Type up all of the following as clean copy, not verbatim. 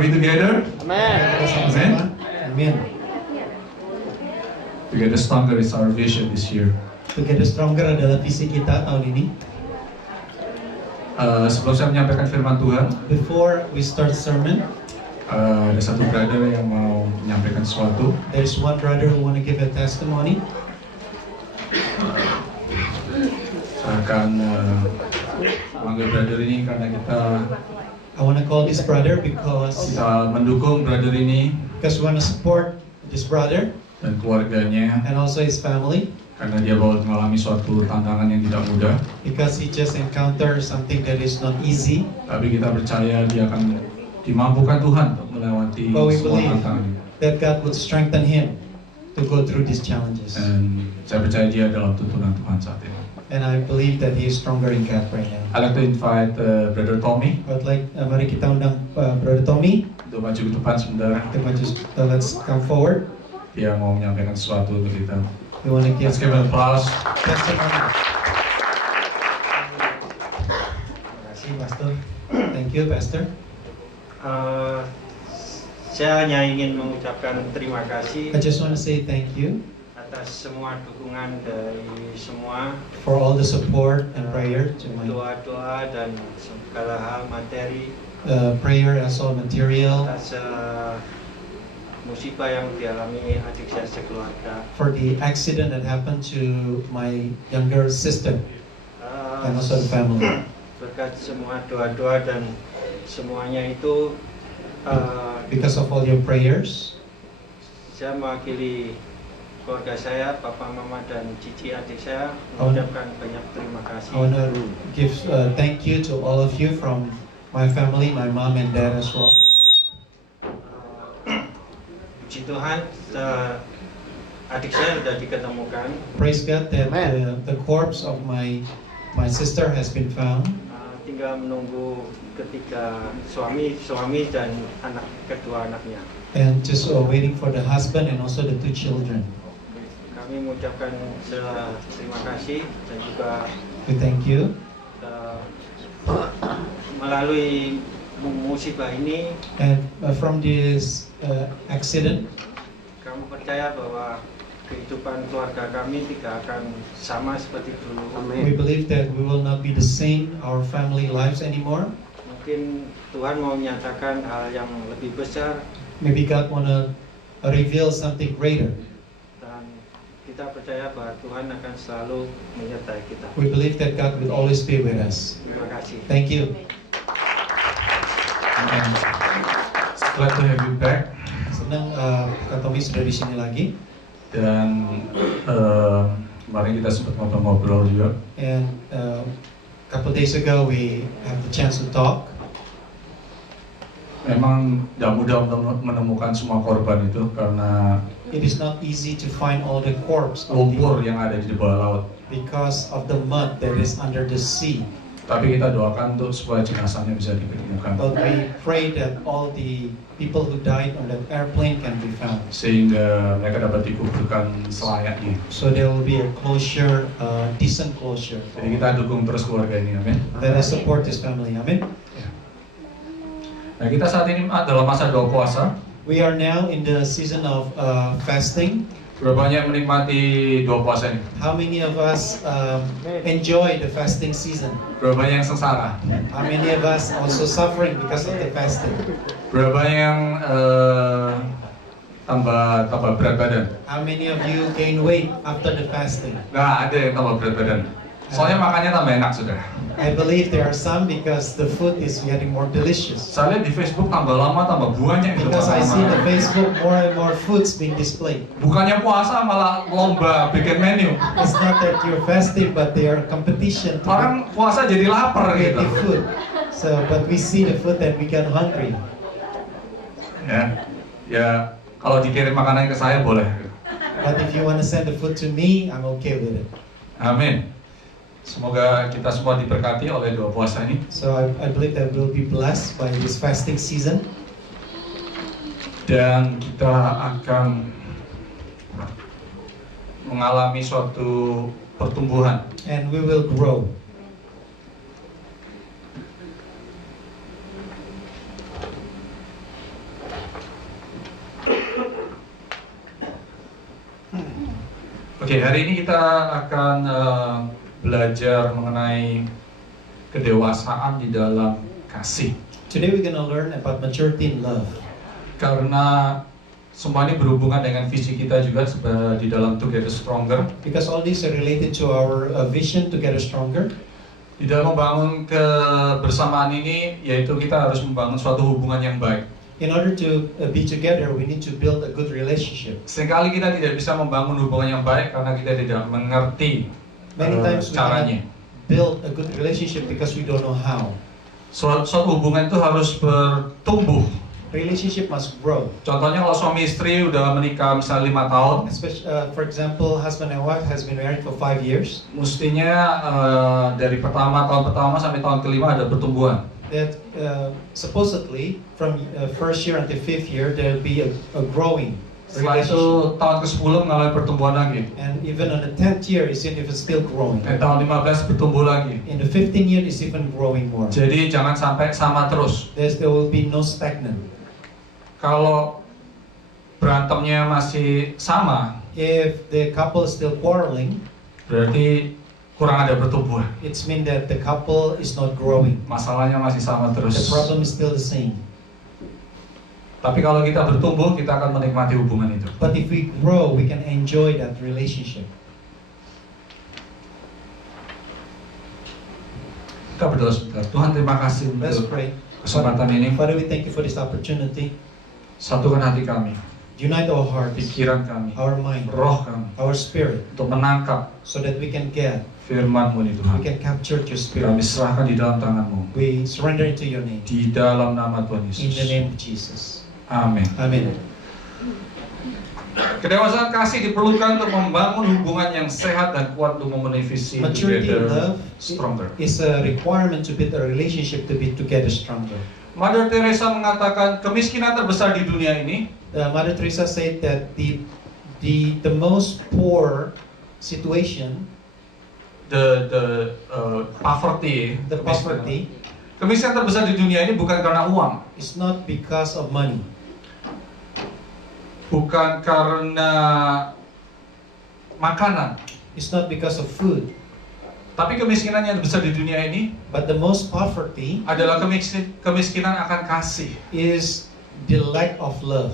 Are we together? Amen. Amen. Together stronger is our vision this year. Together Stronger adalah visi kita tahun ini. Sebelum saya menyampaikan firman Tuhan, Before we start sermon, ada satu brother yang mau menyampaikan sesuatu. there's one brother who want to give a testimony. Saya akan manggil brother ini karena I want to call this brother because kita mendukung brother ini we want to support this brother dan keluarganya and also his family karena dia baru mengalami suatu tantangan yang tidak mudah. because he just encountered something that is not easy. Tapi kita percaya dia akan dimampukan Tuhan untuk melewati But we semua believe tantangan ini. that God would strengthen him to go through these challenges. Dan saya percaya dia dalam tuntunan Tuhan saat ini. And I believe that he is stronger in God right now. I'd like to invite Brother Tommy I would like, mari kita undang Brother Tommy. untuk maju ke depan sebentar. Let's come forward. Dia mau menyampaikan sesuatu untuk kita. We want to give Let's give an applause. testimony. Terima kasih, Pastor. Thank you, Pastor. Saya hanya ingin mengucapkan terima kasih I just want to say thank you atas semua dukungan dari semua, for all the support and prayer to my doa-doa dan segala hal materi prayer as well material atas musibah yang dialami adik saya sekeluarga. for the accident that happened to my younger sister and also the family. Berkat semua doa-doa dan semuanya itu, Because of all your prayers, saya mewakili keluarga saya, papa, mama, dan cici adik saya Oh. mengucapkan banyak terima kasih. I want to give thank you to all of you from my family, my mom and dad as well. Puji Tuhan, adik saya sudah diketemukan. Praise God that Amen. the corpse of my sister has been found. Tinggal menunggu ketiga suami dan kedua anaknya. And just waiting for the husband and also the two children. Kami mengucapkan terima kasih dan juga We thank you. melalui musibah ini And from this accident, kami percaya bahwa kehidupan keluarga kami tidak akan sama seperti dulu. we believe that we will not be the same, our family lives anymore. Mungkin Tuhan mau menyatakan hal yang lebih besar Maybe God want to reveal something greater. dan kita percaya bahwa Tuhan akan selalu menyertai kita. We believe that God will always be with us. Terima kasih. Thank you. Amen. Glad to have you back. Senang Kak Tommy sudah di sini lagi. Dan kemarin kita sempat ngobrol-ngobrol juga. And a couple days ago we have the chance to talk. Memang tidak mudah untuk menemukan semua korban itu karena It is not easy to find all the corpse of lumpur yang ada di bawah laut. because of the mud that is under the sea. Tapi kita doakan untuk supaya jenazahnya bisa ditemukan. But we pray that all the people who died on that airplane can be found. Sehingga mereka dapat dikuburkan selayaknya. So there will be a closure, decent closure. Jadi kita dukung terus keluarga ini, amin. Let us support this family. Amen. Nah, kita saat ini dalam masa doa puasa. We are now in the season of fasting. Berapa banyak menikmati doa puasa ini? How many of us enjoy the fasting season? Berapa banyak yang sengsara? How many of us also suffering because of the fasting? Berapa yang tambah berat badan? How many of you gain weight after the fasting? Nggak ada yang tambah berat badan. Soalnya makannya tambah enak sudah. I believe there are some because the food is getting more delicious. Saya lihat di Facebook tambah lama tambah banyak gitu. Because I see the makanan. Facebook more and more foods being displayed. Bukannya puasa malah lomba bikin menu. It's not that you're fasting, but they are competition to Orang puasa jadi lapar create gitu. the food. So, but we see the food that we get hungry. Ya kalau dikirim makanan ke saya boleh. But if you want to send the food to me, I'm okay with it. Amin. Semoga kita semua diberkati oleh doa puasa ini. So I believe that we'll be blessed by this fasting season. Dan kita akan mengalami suatu pertumbuhan. And we will grow. Oke, hari ini kita akan belajar mengenai kedewasaan di dalam kasih. Today we're going to learn about maturity in love. Karena semua ini berhubungan dengan visi kita juga di dalam Together Stronger. Because all these are related to our vision Together Stronger. Di dalam membangun kebersamaan ini, yaitu kita harus membangun suatu hubungan yang baik. In order to be together, we need to build a good relationship. Seringkali kita tidak bisa membangun hubungan yang baik karena kita tidak mengerti Many times we caranya. cannot build a good relationship because we don't know how. Suatu hubungan itu harus bertumbuh. Relationship must grow. Contohnya kalau suami istri udah menikah misalnya 5 tahun, Especially, for example, husband and wife has been married for 5 years. mestinya dari tahun pertama sampai tahun kelima ada pertumbuhan. That supposedly from first year until 5th year there will be a growing Setelah itu relationship. tahun ke-10 mengalami pertumbuhan lagi. And even on the 10th year, it's if it's still growing. Dan tahun 15 bertumbuh lagi. In the 15th year, it's even growing more. Jadi jangan sampai sama terus. There will be no stagnant. Kalau berantemnya masih sama, If the couple is still quarreling, berarti kurang ada pertumbuhan. it's mean that the couple is not growing. Masalahnya masih sama The terus. problem is still the same. Tapi kalau kita bertumbuh, kita akan menikmati hubungan itu. But if we grow, we can enjoy that relationship. Kita berdoa sebentar. Tuhan, terima kasih Let's untuk pray. kesempatan ini. Father, we thank you for this opportunity. Satukan hati kami, Unite our hearts, pikiran kami, our mind, roh kami, our spirit, untuk menangkap so that we can get, firman-Mu ini we Tuhan. can capture your Kami spirit. serahkan di dalam tangan-Mu. We surrender into your name. Di dalam nama Tuhan In the Yesus. name of Jesus. Amin. Amen. Kedewasaan kasih diperlukan untuk membangun hubungan yang sehat dan kuat untuk memenuhi visi Maturity in Together love Stronger. is a requirement to build a relationship to be together stronger. Mother Teresa mengatakan kemiskinan terbesar di dunia ini Mother Teresa said that the most poor situation, poverty, the poverty, kemiskinan terbesar di dunia ini bukan karena uang, is not because of money, bukan karena makanan, it's not because of food, tapi kemiskinan yang terbesar di dunia ini but the most poverty adalah kemiskinan akan kasih. is the lack of love.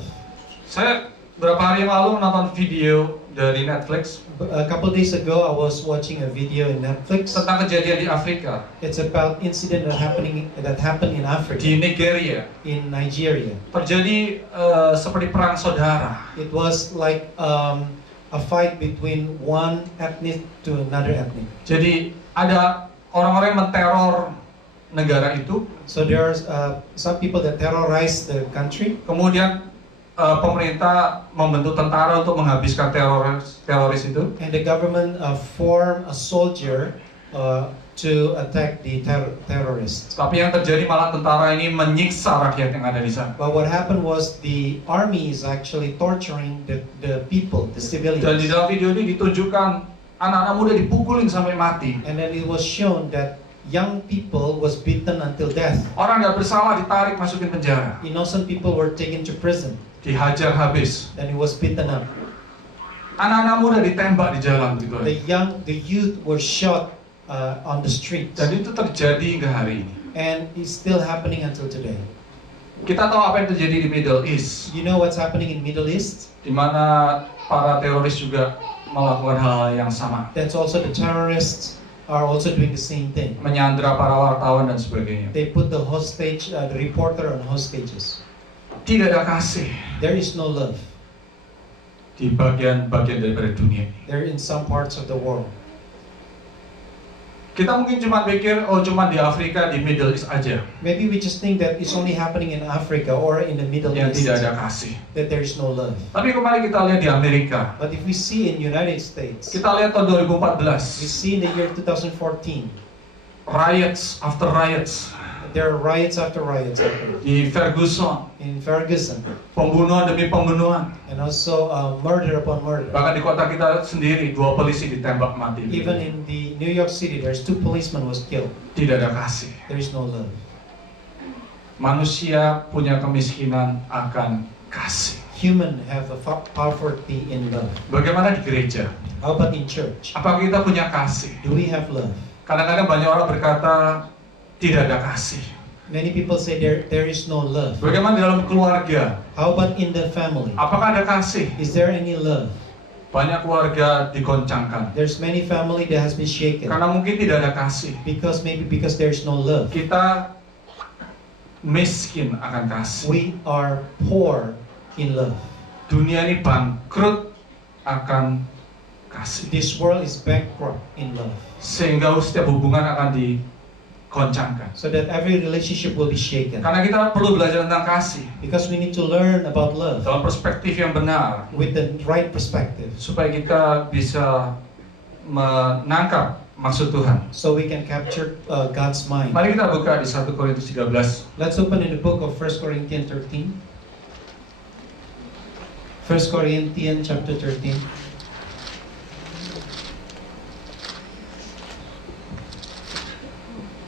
Saya beberapa hari yang lalu menonton video dari Netflix A couple days ago, I was watching a video in Netflix. tentang kejadian di Afrika, It's about incident that happened in Africa, di Nigeria. in Nigeria. Terjadi seperti perang saudara. It was like a fight between one ethnic to another ethnic. Jadi ada orang-orang yang menteror negara itu, So there's some people that terrorize the country, kemudian pemerintah membentuk tentara untuk menghabiskan teroris itu. and the government form a soldier to attack the terrorists. Tapi yang terjadi malah tentara ini menyiksa rakyat yang ada di sana. But what happened was the army is actually torturing the people, the Dan di civilians. dalam video ini ditunjukkan anak-anak muda dipukulin sampai mati. And then it was shown that young people was beaten until death. Orang nggak bersalah ditarik masukin penjara, Innocent people were taken to prison. dihajar habis. Then he was beaten up. Anak-anak muda ditembak di jalan gitu. The youth were shot on the street, Dan itu terjadi hingga hari ini. and it's still happening until today. Kita tahu apa yang terjadi di Middle East, You know what's happening in Middle East? di mana para teroris juga melakukan hal yang sama, That's also the terrorists are also doing the same thing. menyandra para wartawan dan sebagainya. They put the hostage, the reporter on hostages. Tidak ada kasih There is no love. di bagian-bagian daripada dunia ini. They're in some parts of the world. Kita mungkin cuma pikir, oh cuma di Afrika, di Middle East aja Maybe we just think that it's only happening in Africa or in the Middle yang East, tidak ada kasih. that there is no love. Tapi kemarin kita lihat di Amerika, But if we see in United States, kita lihat tahun we 2014, see in the year 2014, riots after riots there are riots after riots happening di Ferguson, in Ferguson, pembunuhan demi pembunuhan. and also murder upon murder. Bahkan di kota kita sendiri, 2 polisi ditembak mati. Even in the New York City, there's 2 policemen was killed. Tidak ada kasih. There is no love. Manusia punya kemiskinan akan kasih. human have a poverty in love. Bagaimana di gereja? How about in church? Apakah kita punya kasih? Do we have love? Kadang-kadang banyak orang berkata tidak ada kasih. Many people say there is no love. Bagaimana di dalam keluarga? How about in the family? Apakah ada kasih? Is there any love? Banyak keluarga digoncangkan There's many family that has been shaken karena mungkin tidak ada kasih. because there's no love. Kita miskin akan kasih. We are poor in love. Dunia ini bangkrut akan kasih. This world is bankrupt in love. Sehingga setiap hubungan akan digoncangkan. So that every relationship will be shaken. Karena kita perlu belajar tentang kasih Because we need to learn about love dalam perspektif yang benar with the right perspective. supaya kita bisa menangkap maksud Tuhan. So we can capture God's mind. Mari kita buka di 1 Korintus 13. Let's open in the book of 1 Corinthians 13. 1 Corinthians chapter 13.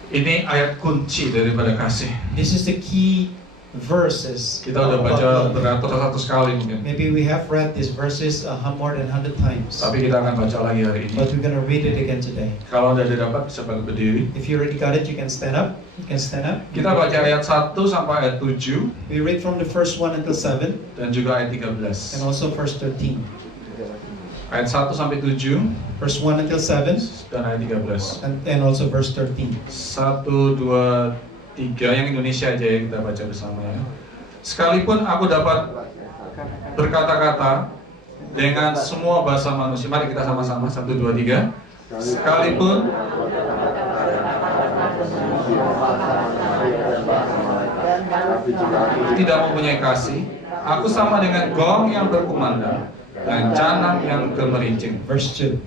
Ini ayat kunci daripada kasih. This is the key verses. Kita udah about baca love. beratus-ratus kali mungkin. Maybe we have read these verses more than 100 times. Tapi kita akan baca lagi hari ini. But we're going to read it again today. Kalau udah dapat bisa berdiri. If you already got it, you can stand up. You can stand up. Kita baca ayat 1 sampai ayat 7 We read from the first 1 until 7 dan juga ayat and 13. also verse 13. Ayat 1 sampai 7 Verse 1 until 7 dan ayat 13. and also verse 13. 1, 2, 3 yang Indonesia aja ya kita baca bersama ya. Sekalipun aku dapat berkata-kata dengan semua bahasa manusia. Mari kita sama-sama 1, 2, 3. Sekalipun tidak mempunyai kasih, aku sama dengan gong yang berkumandang dan canang yang gemerincing. Verse 2.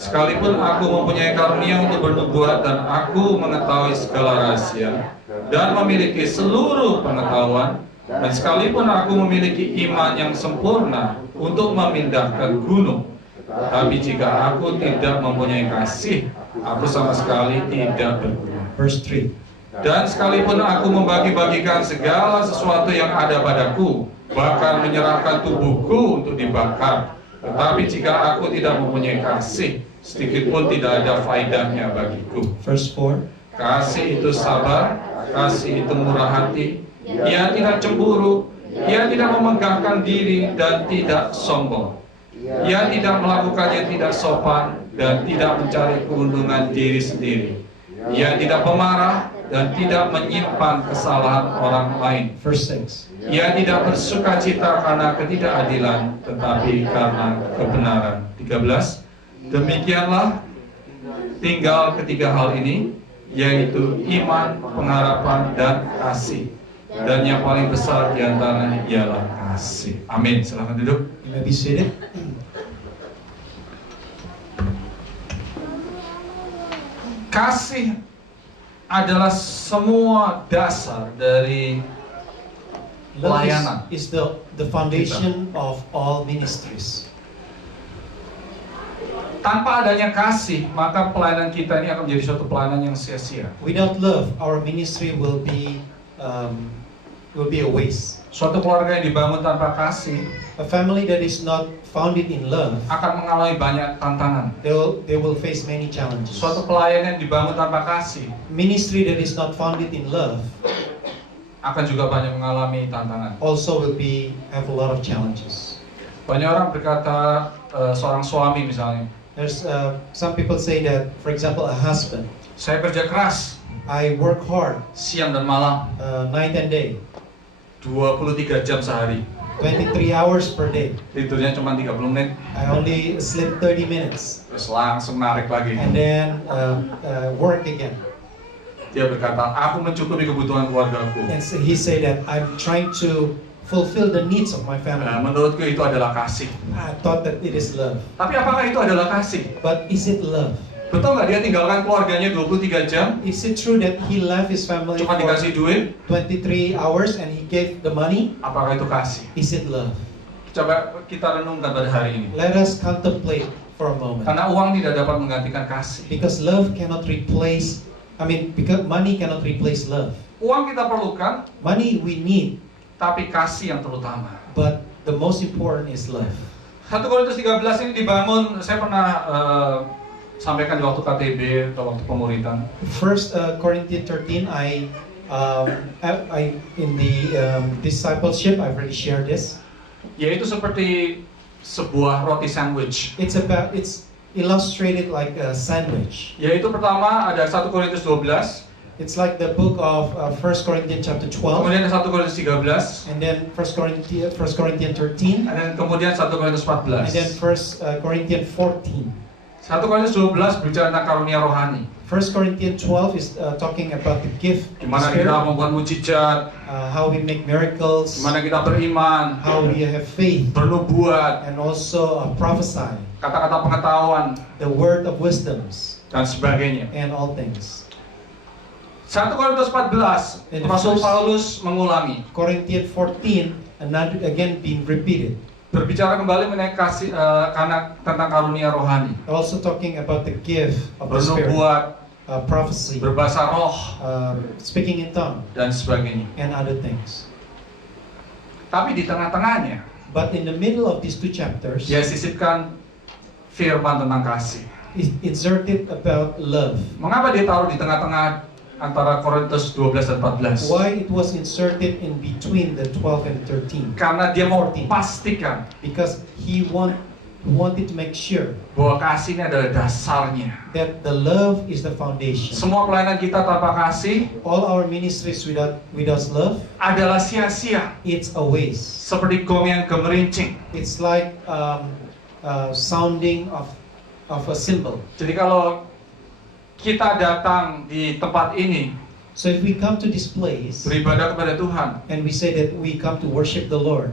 Sekalipun aku mempunyai karunia untuk bernubuat dan aku mengetahui segala rahasia dan memiliki seluruh pengetahuan, dan sekalipun aku memiliki iman yang sempurna untuk memindahkan gunung, tapi jika aku tidak mempunyai kasih, aku sama sekali tidak berguna. Verse 3. Dan sekalipun aku membagi-bagikan segala sesuatu yang ada padaku, bahkan menyerahkan tubuhku untuk dibakar, tetapi jika aku tidak mempunyai kasih, sedikit pun tidak ada faedahnya bagiku. Verse 4. Kasih itu sabar, kasih itu murah hati, ia tidak cemburu, ia tidak memenggahkan diri dan tidak sombong. Ia tidak melakukan yang tidak sopan dan tidak mencari keuntungan diri sendiri. Ia tidak pemarah dan tidak menyimpan kesalahan orang lain. Verse 6. Ia tidak bersuka cita karena ketidakadilan, tetapi karena kebenaran. 13. Demikianlah tinggal ketiga hal ini, yaitu iman, pengharapan, dan kasih. Dan yang paling besar diantaranya ialah kasih. Amin. Silahkan duduk. You may be seated. Kasih adalah semua dasar dari Love pelayanan. is the foundation of all ministries. Tanpa adanya kasih, maka pelayanan kita ini akan menjadi suatu pelayanan yang sia-sia. Without love, our ministry will be a waste. Suatu keluarga yang dibangun tanpa kasih A family that is not founded in love, akan mengalami banyak tantangan. they will face many challenges. Suatu pelayanan yang dibangun tanpa kasih Ministry that is not founded in love akan juga banyak mengalami tantangan. also will have a lot of challenges. Banyak orang berkata, seorang suami misalnya, There's some people say that, for example, a husband, saya kerja keras I work hard siang dan malam, night and day, 23 jam sehari. 23 hours per day. Tidurnya cuma 30 menit, I only sleep 30 minutes terus langsung narik lagi. and then work again. Dia berkata, aku mencukupi kebutuhan keluargaku. And so he said that I'm trying to fulfill the needs of my family. Menurutku itu adalah kasih. I thought that it is love. Tapi apakah itu adalah kasih? But is it love? Betul nggak dia tinggalkan keluarganya 23 jam, Is it true that he left his family cuma for dikasih duit? 23 hours and he gave the money? Apakah itu kasih? Is it love? Coba kita renungkan pada hari ini. Let us contemplate for a moment. Karena uang tidak dapat menggantikan kasih. Because love cannot replace, because money cannot replace love. Uang kita perlukan, Money we need, tapi kasih yang terutama. but the most important is love. 1 Korintus 13 ini dibangun, saya pernah sampaikan di waktu KTB atau waktu pemuritan. First Corinthians 13, I in the discipleship I've already shared this. Yaitu seperti sebuah roti sandwich. It's illustrated like a sandwich. Yaitu pertama ada 1 Korintus 12, It's like the book of 1 Corinthians chapter 12, kemudian ada 1 Korintus 13, and then 1 Corinthians 13, dan kemudian 1 Korintus and then 14. 1 Corinthians 14. 1 Korintus 12 berbicara tentang karunia rohani. 1 Corinthians 12 is talking about the gift of the Gimana Spirit, kita membuat mujizat, how we make miracles, gimana kita beriman, how we have faith, bernubuat, and also prophesy, kata-kata pengetahuan, the word of wisdoms, dan sebagainya. and all things. 1 Korintus 14, And the Rasul first- Paulus mengulangi, Corinthians 14, another again being repeated. berbicara kembali mengenai kasih karena tentang karunia rohani, Also talking about the gift of the Spirit, bernubuat, prophecy, berbahasa roh, speaking in tongue, dan sebagainya. and other things. Tapi di tengah-tengahnya, But in the middle of these two chapters, dia sisipkan firman tentang kasih. is inserted about love. Mengapa dia taruh di tengah-tengah antara Korintus 12 dan 14? Why it was inserted in between the 12 and 13? Karena dia mau 14. pastikan Because he wanted to make sure bahwa kasih ini adalah dasarnya. that the love is the foundation. Semua pelayanan kita tanpa kasih All our ministries without love, adalah sia-sia. it's a waste. Seperti gong yang gemerincing. It's like sounding of a cymbal. Jadi kalau kita datang di tempat ini So if we come to this place beribadah kepada Tuhan, and we say that we come to worship the Lord,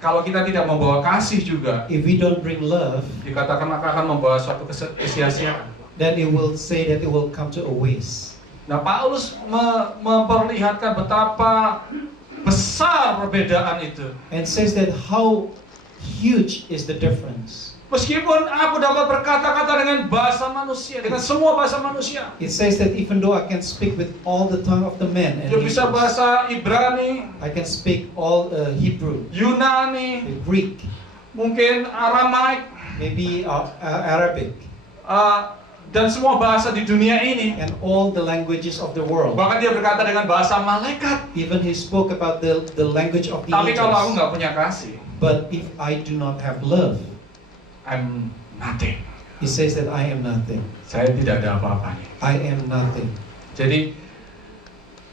kalau kita tidak membawa kasih juga, if we don't bring love, dikatakan maka akan membawa suatu kesia-siaan. then it will say that it will come to a waste. Nah, Paulus memperlihatkan betapa besar perbedaan itu. And says that how huge is the difference. Meskipun aku dapat berkata-kata dengan bahasa manusia, dengan semua bahasa manusia. It says that even though I can speak with all the tongue of the men and Dia bisa nations, bahasa Ibrani, I can speak all Hebrew, Yunani, the Greek, mungkin Aramaik, maybe Arabic, dan semua bahasa di dunia ini. and all the languages of the world. Bahkan dia berkata dengan bahasa malaikat. Even he spoke about the language of the Tapi kalau aku angels. nggak punya kasih, But if I do not have love, I'm nothing. he says that I am nothing. Saya tidak ada apa-apanya. I am nothing. Jadi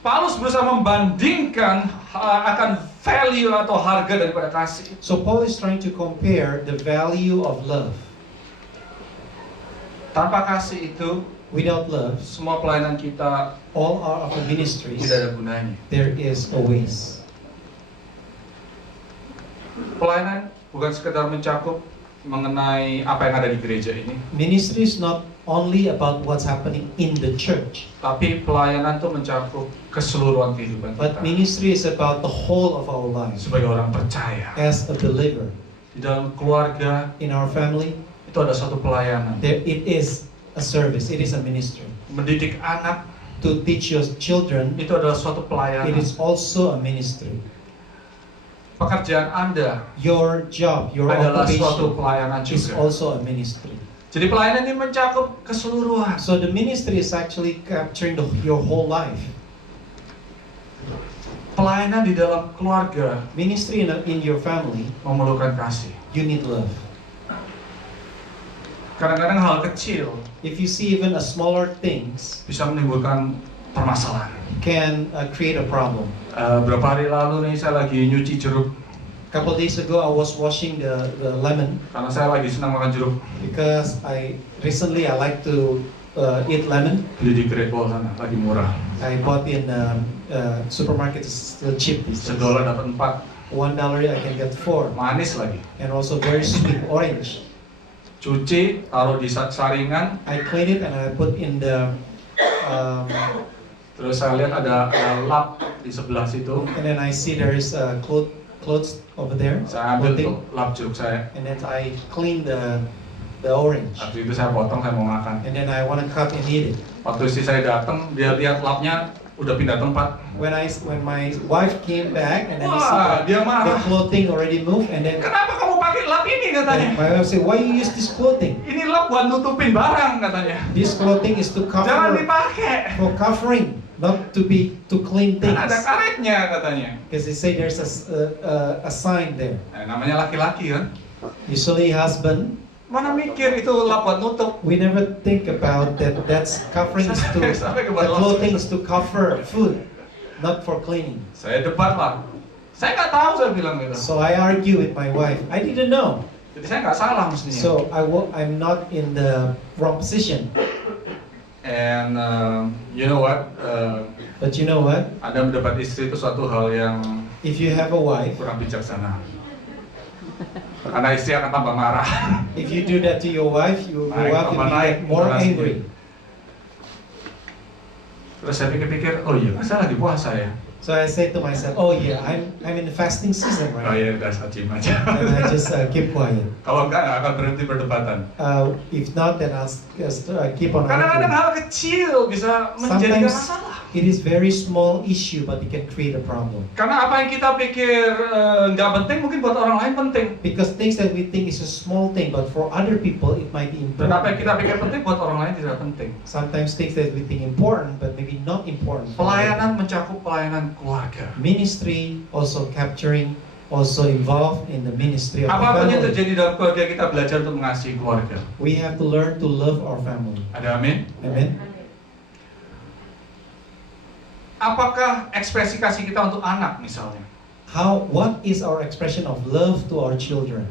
Paulus berusaha membandingkan akan value atau harga daripada kasih. So Paul is trying to compare the value of love. Tanpa kasih itu, Without love, semua pelayanan kita all our ministries, tidak ada gunanya. there is a waste. Pelayanan bukan sekedar mencakup mengenai apa yang ada di gereja ini, Ministry is not only about what's happening in the church, tapi pelayanan itu mencakup keseluruhan kehidupan but kita ministry is about the whole of our lives. sebagai orang percaya. As a believer, Di dalam keluarga in our family, itu ada suatu pelayanan. it is a service, it is a ministry. Mendidik anak To teach your children, itu adalah suatu it pelayanan. is also a ministry. Pekerjaan Anda Your job, your adalah suatu occupation pelayanan is juga. also a ministry. Jadi pelayanan ini mencakup keseluruhan. So the ministry is actually capturing your whole life. Pelayanan di dalam keluarga Ministry in your family, memerlukan kasih. you need love. Kadang-kadang hal kecil If you see even a smaller things bisa menimbulkan permasalahan. can create a problem. Berapa hari lalu nih saya lagi nyuci jeruk Couple days ago, I was washing the lemon karena saya lagi senang makan jeruk. because I like to eat lemon. Beli di Great Wall sana, lagi murah. I bought in supermarket, it's still cheap these days. $1 dapat 4, $1 I can get 4, manis lagi. and also very sweet orange. Cuci, taruh di saringan, I clean it and I put in the terus saya lihat ada lap di sebelah situ. and then I see there is clothes over there, Saya ambil clothing, tuh lap jeruk saya. and then I clean the orange, Habis itu saya potong, saya mau makan. and then I want to cut and eat it. Waktu istri saya datang, dia lihat lapnya udah pindah tempat. When my wife came back and then he Wah, saw dia the marah. clothing already moved, and then Kenapa kamu pakai lap ini katanya? my wife said, "Why you use this clothing? Ini lap buat nutupin barang katanya. This clothing is to Jangan cover dipakai. for covering, not to clean Kan things." ada karetnya katanya. Because they say there's a sign there. Nah, namanya laki-laki kan. Usually husband, Mana mikir itu lap buat nutup. we never think about that. That's covering is to Sampai ke the bawah. clothing is to cover food, not for cleaning. Saya debat lah. Saya nggak tahu, saya bilang gitu. So I argue with my wife. I didn't know. Jadi saya nggak salah mestinya. So I'm not in the wrong position. And you know what? But you know what? Anda mendapat istri itu suatu hal yang If you have a wife, kurang bijaksana. Karena istri akan tambah marah. if you do that to your wife, your Naik, wife will tambah naik, be more intonasinya. angry. Terus saya pikir-pikir, oh iya, saya lagi puasa ya. So I say to myself, "Oh yeah, I'm in the fasting season, Oh right?" iya, udah saya diem aja. And I just keep quiet. Kalau enggak, nggak akan berhenti perdebatan. If not, then I'll just keep on Kadang-kadang arguing. hal kecil bisa menjadikan Sometimes masalah. it is very small issue, but it can create a problem. Karena apa yang kita pikir nggak penting, mungkin buat orang lain penting. Because things that we think is a small thing, but for other people it might be Dan apa yang kita important. pikir penting, buat orang lain tidak penting. Sometimes things that we think important, but maybe not important. for other Pelayanan mencakup pelayanan keluarga. people. Ministry also capturing, also involved in the ministry of the Apapun yang family. terjadi dalam keluarga, kita belajar untuk mengasihi keluarga. We have to learn to love our family. Ada amin? Amen. Apakah ekspresi kasih kita untuk anak misalnya? What is our expression of love to our children?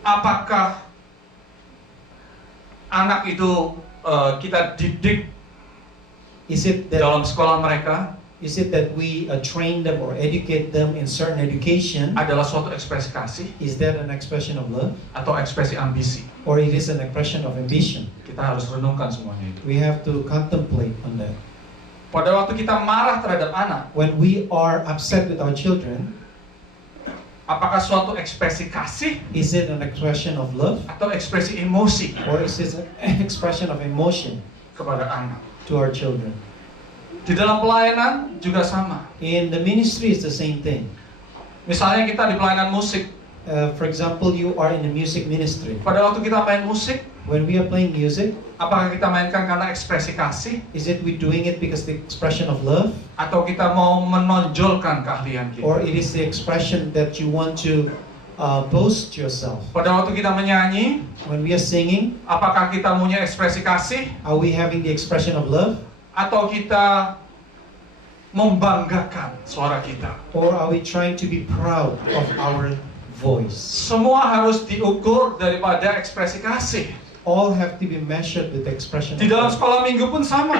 Apakah anak itu kita didik Is it that dalam sekolah mereka we train them or educate them in certain education? adalah suatu ekspresi kasih Is that an expression of love, atau ekspresi ambisi? or it is an expression of ambition? Kita harus renungkan semuanya itu. We have to contemplate on that. Pada waktu kita marah terhadap anak, When we are upset with our children, apakah suatu ekspresi kasih is it an expression of love, atau ekspresi emosi or is it an expression of emotion kepada anak? to our children? Di dalam pelayanan juga sama. In the ministry, it's the same thing. Misalnya kita di pelayanan musik, For example, you are in the music ministry. pada waktu kita main musik, When we are playing music, apakah kita mainkan karena ekspresi kasih is it we doing it because the expression of love, atau kita mau menonjolkan keahlian kita? or it is the expression that you want to boast yourself? Pada waktu kita menyanyi, When we are singing, apakah kita punya ekspresi kasih are we having the expression of love, atau kita membanggakan suara kita? or are we trying to be proud of our voice? Semua harus diukur daripada ekspresi kasih. All have to be measured with the expression Di of dalam love. sekolah minggu pun sama.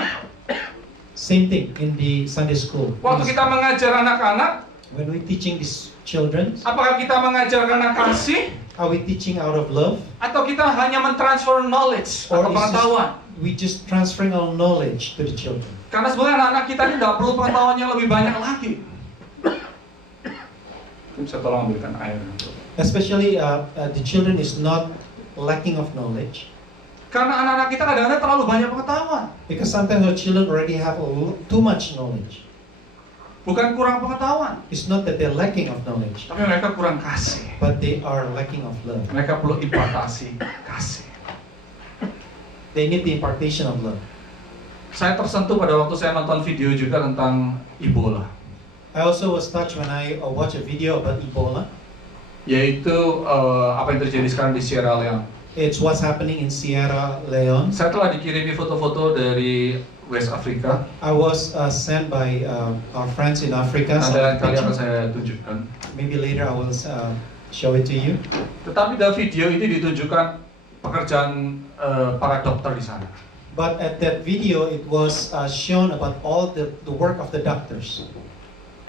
Same thing in the Sunday school. Waktu kita mengajar anak-anak, When we teaching these children, apakah kita mengajar karena kasih are we teaching out of love, atau kita hanya mentransfer knowledge or atau is pengetahuan? we just transferring our knowledge to the children? Karena sebenarnya anak-anak kita ini tidak perlu pengetahuan yang lebih banyak lagi. Bisa tolong ambilkan air. Especially the children is not lacking of knowledge, Karena anak-anak kita kadang-kadang terlalu banyak pengetahuan. because sometimes our children already have too much knowledge. Bukan kurang pengetahuan, It's not that they're lacking of knowledge, tapi mereka kurang kasih. but they are lacking of love. Mereka perlu impartasi kasih. They need the impartation of love. Saya tersentuh pada waktu saya nonton video juga tentang Ebola, I also was touched when I watched a video about Ebola. yaitu apa yang terjadi sekarang di Sierra Leone. It's what's happening in Sierra Leone. Saya telah dikirimi foto-foto dari West Africa. I was sent by our friends in Africa. Nanti some lain kali akan pictures. saya tunjukkan. Maybe later I will show it to you. Tetapi dalam video ini ditunjukkan pekerjaan para dokter di sana. But at that video, it was shown about all the work of the doctors.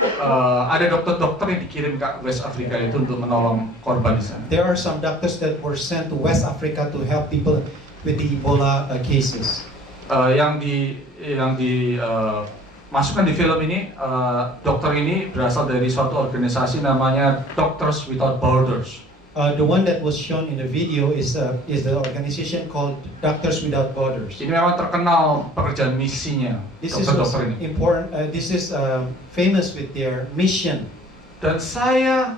Ada dokter-dokter yang dikirim ke West Africa itu untuk menolong korban di sana. There are some doctors that were sent to West Africa to help people with the Ebola cases. Yang dimasukkan di film ini, dokter ini berasal dari suatu organisasi namanya Doctors Without Borders. The one that was shown in the video is the organization called Doctors Without Borders. Ini memang terkenal pekerjaan misinya This is dokter-dokter ini. important. This is famous with their mission. Dan saya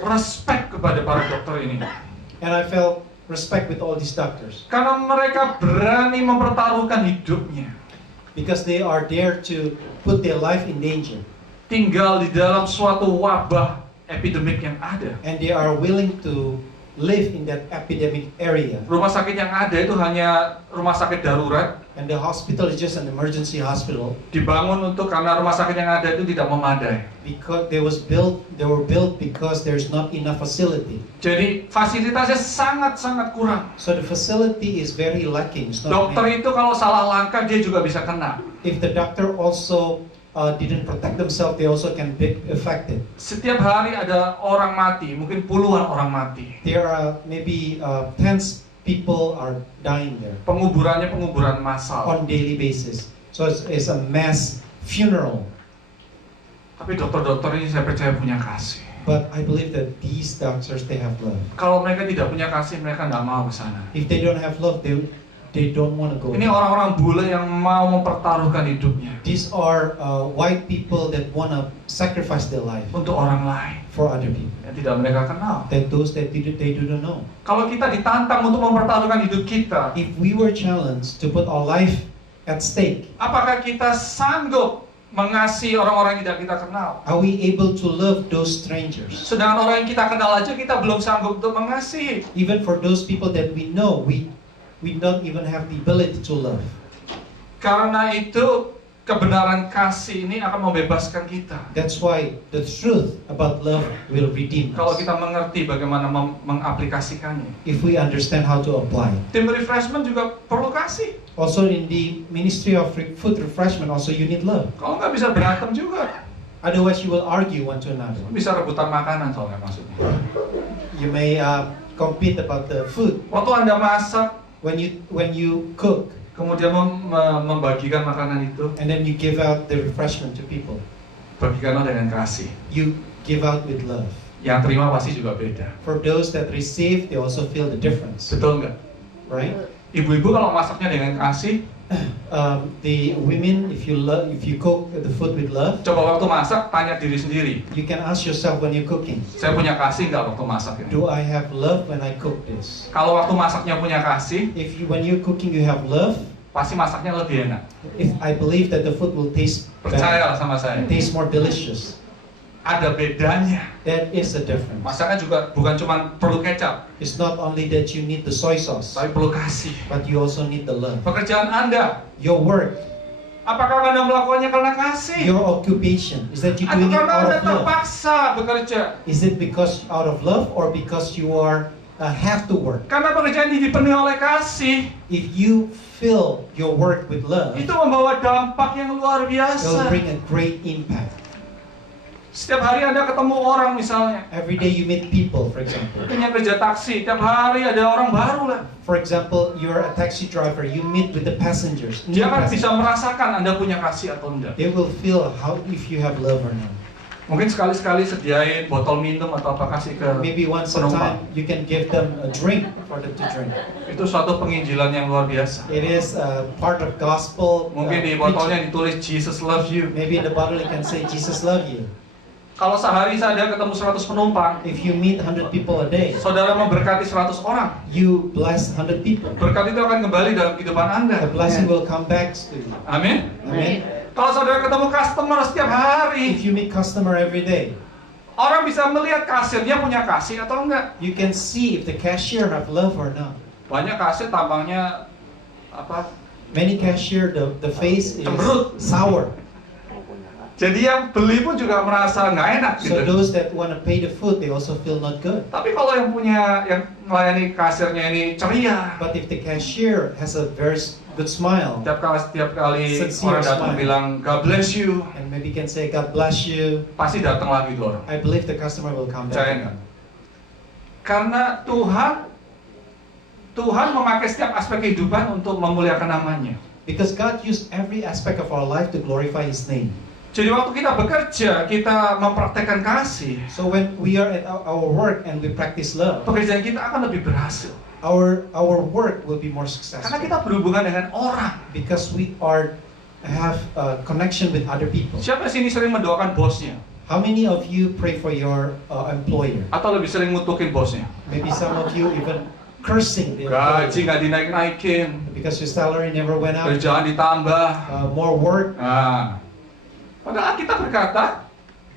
respect kepada para dokter ini. And I felt respect with all these doctors Karena mereka berani mempertaruhkan hidupnya. because they are there to put their life in danger. Tinggal di dalam suatu wabah epidemik yang ada. And they are willing to live in that epidemic area. Rumah sakit yang ada itu hanya rumah sakit darurat. And the hospital is just an emergency hospital Dibangun karena rumah sakit yang ada itu tidak memadai. because they were built because there's not enough facility. Jadi fasilitasnya sangat-sangat kurang. So the facility is very lacking. It's not Dokter many. itu kalau salah langkah dia juga bisa kena. If the doctor also didn't protect themselves, they also can be affected. Setiap hari ada orang mati, mungkin puluhan orang mati. There are maybe tens people are dying there Penguburannya penguburan massal. on daily basis. So it's a mass funeral. Tapi dokter-dokter ini saya percaya punya kasih. But I believe that these doctors, they have love. Kalau mereka tidak punya kasih, mereka nggak mau ke sana. If they don't have love, they don't want to go. Ini orang-orang bule yang mau mempertaruhkan hidupnya These are white people that want to sacrifice their life untuk orang lain for other people. yang tidak mereka kenal. That those that they do not know. Kalau kita ditantang untuk mempertaruhkan hidup kita, If we were challenged to put our life at stake, apakah kita sanggup mengasihi orang-orang yang tidak kita kenal? are we able to love those strangers? Sedangkan orang yang kita kenal aja kita belum sanggup untuk mengasihi. Even for those people that we know, we don't even have the ability to love. Karena itu kebenaran kasih ini akan membebaskan kita. That's why the truth about love will redeem Kalau us. kita mengerti bagaimana mengaplikasikannya. If we understand how to apply. Tim refreshment juga perlu kasih. Also in the ministry of food refreshment, also you need love. Kalau nggak bisa berantem juga. Otherwise you will argue one to another. Bisa rebutan makanan soalnya maksudnya. You may compete about the food. Waktu Anda masak, When you cook kemudian membagikan makanan itu, and then you give out the refreshment to people, bagikanlah dengan kasih. you give out with love. Yang terima pasti juga beda. For those that receive, they also feel the difference, Betul nggak? right? Ibu-ibu kalau masaknya dengan kasih, The women, if you cook the food with love, coba waktu masak tanya diri sendiri. you can ask yourself when you're cooking, Saya punya kasih nggak waktu masak ini? do I have love when I cook this? Kalau waktu masaknya punya kasih, When you're cooking you have love, pasti masaknya lebih enak. if I believe that the food will taste better, Percayalah sama saya. taste more delicious. Ada bedanya. That is the difference. Masaknya juga bukan cuma perlu kecap, It's not only that you need the soy sauce, tapi perlu kasih. but you also need the love. Pekerjaan Anda, Your work, apakah Anda melakukannya karena kasih? your occupation, is that you Atau doing it karena out Anda of love? terpaksa bekerja? Is it because out of love or because you have to work? Karena pekerjaan ini dipenuhi oleh kasih, If you fill your work with love, itu membawa dampak yang luar it will biasa. bring a great impact. Setiap hari Anda ketemu orang misalnya, Every day you meet people, for example. punya kerja taksi, tiap hari ada orang baru lah. For example, you're a taxi driver, you meet with the passengers. new Dia kan passengers. bisa merasakan Anda punya kasih atau enggak. They will feel how if you have love or not. Mungkin sekali-sekali sediain botol minum atau apa kasih ke Maybe once a penumpang. time you can give them a drink for them to drink. Itu suatu penginjilan yang luar biasa. It is part of gospel. Mungkin di preaching. botolnya ditulis Jesus love you. Maybe in the bottle it can say Jesus love you. Kalau sehari saja ketemu 100 penumpang, If you meet 100 people a day, saudara memberkati 100 orang. you bless 100 people. Berkat itu akan kembali dalam kehidupan Anda. The blessing will come back to you. Amin. Amen. Kalau saudara ketemu customer setiap hari, If you meet customer every day, orang bisa melihat kasirnya punya kasih atau enggak. you can see if the cashier have love or not. Banyak kasir tampangnya apa? Many cashier, the face is Cemberut. sour. Jadi yang beli pun juga merasa nggak enak So gitu. those that want to pay the food, they also feel not good. Tapi kalau yang melayani kasirnya ini ceria, But if the cashier has a very good smile, setiap kali Sincere orang datang smile. bilang God bless you, and maybe can say God bless you, pasti datang lagi tuh orang. I believe the customer will come Percaya back. nggak? Karena Tuhan memakai setiap aspek kehidupan untuk memuliakan namanya. Because God used every aspect of our life to glorify His name. Jadi waktu kita bekerja, kita mempraktekkan kasih, So when we are at our work and we practice love, pekerjaan kita akan lebih berhasil. our work will be more Karena successful kita berhubungan dengan orang. because we have a connection with other people. Siapa sini sering mendoakan bosnya? How many of you pray for your employer? Atau lebih sering ngutukin bosnya? Maybe some of you even cursing the Gaji employer nggak dinaik-naikin, because your salary never went up, kerjaan ditambah. more work. Nah, padahal kita berkata,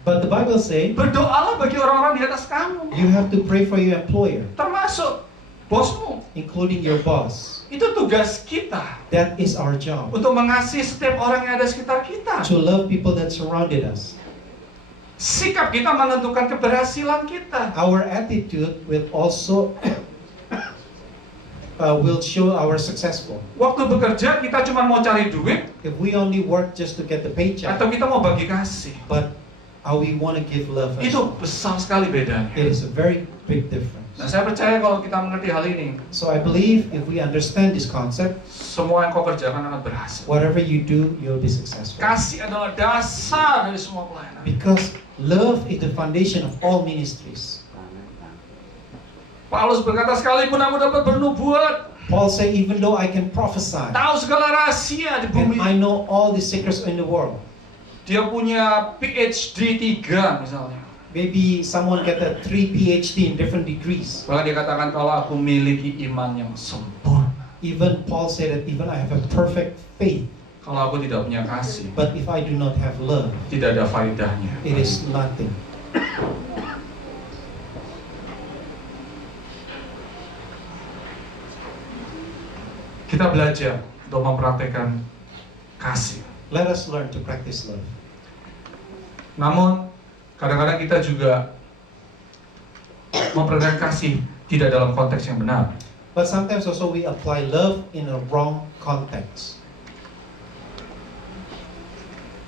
But the Bible says berdoalah bagi orang-orang di atas kamu, you have to pray for your employer, termasuk bosmu. including your boss. Itu tugas kita That is our job, untuk mengasihi setiap orang yang ada sekitar kita. to love people that surrounded us. Sikap kita menentukan keberhasilan kita. Our attitude will also will show our successful. Waktu bekerja kita cuma mau cari duit, If we only work just to get the paycheck, atau kita mau bagi kasih. but how we want to give love, Itu besar sekali bedanya. it is a very big difference. Nah, saya percaya kalau kita mengerti hal ini, So I believe if we understand this concept, semua yang kau kerjakan akan berhasil. whatever you do, you'll be successful. Kasih adalah dasar dari semua pelayanan. Because love is the foundation of all ministries. Paulus berkata, sekalipun aku dapat bernubuat, Paul said, even though I can prophesy, tahu segala rahasia di and bumi. I know all the secrets in the world. Dia punya PhD 3 misalnya. Maybe someone get a 3 PhD in different degrees. Bahkan dia katakan, kalau aku miliki iman yang sempurna, Even Paul said that even I have a perfect faith, kalau aku tidak punya kasih, but if I do not have love, tidak ada faedahnya. it is nothing. Kita belajar untuk mempraktekkan kasih. Let us learn to practice love. Namun, kadang-kadang kita juga mempraktekkan kasih tidak dalam konteks yang benar. But sometimes also we apply love in a wrong context.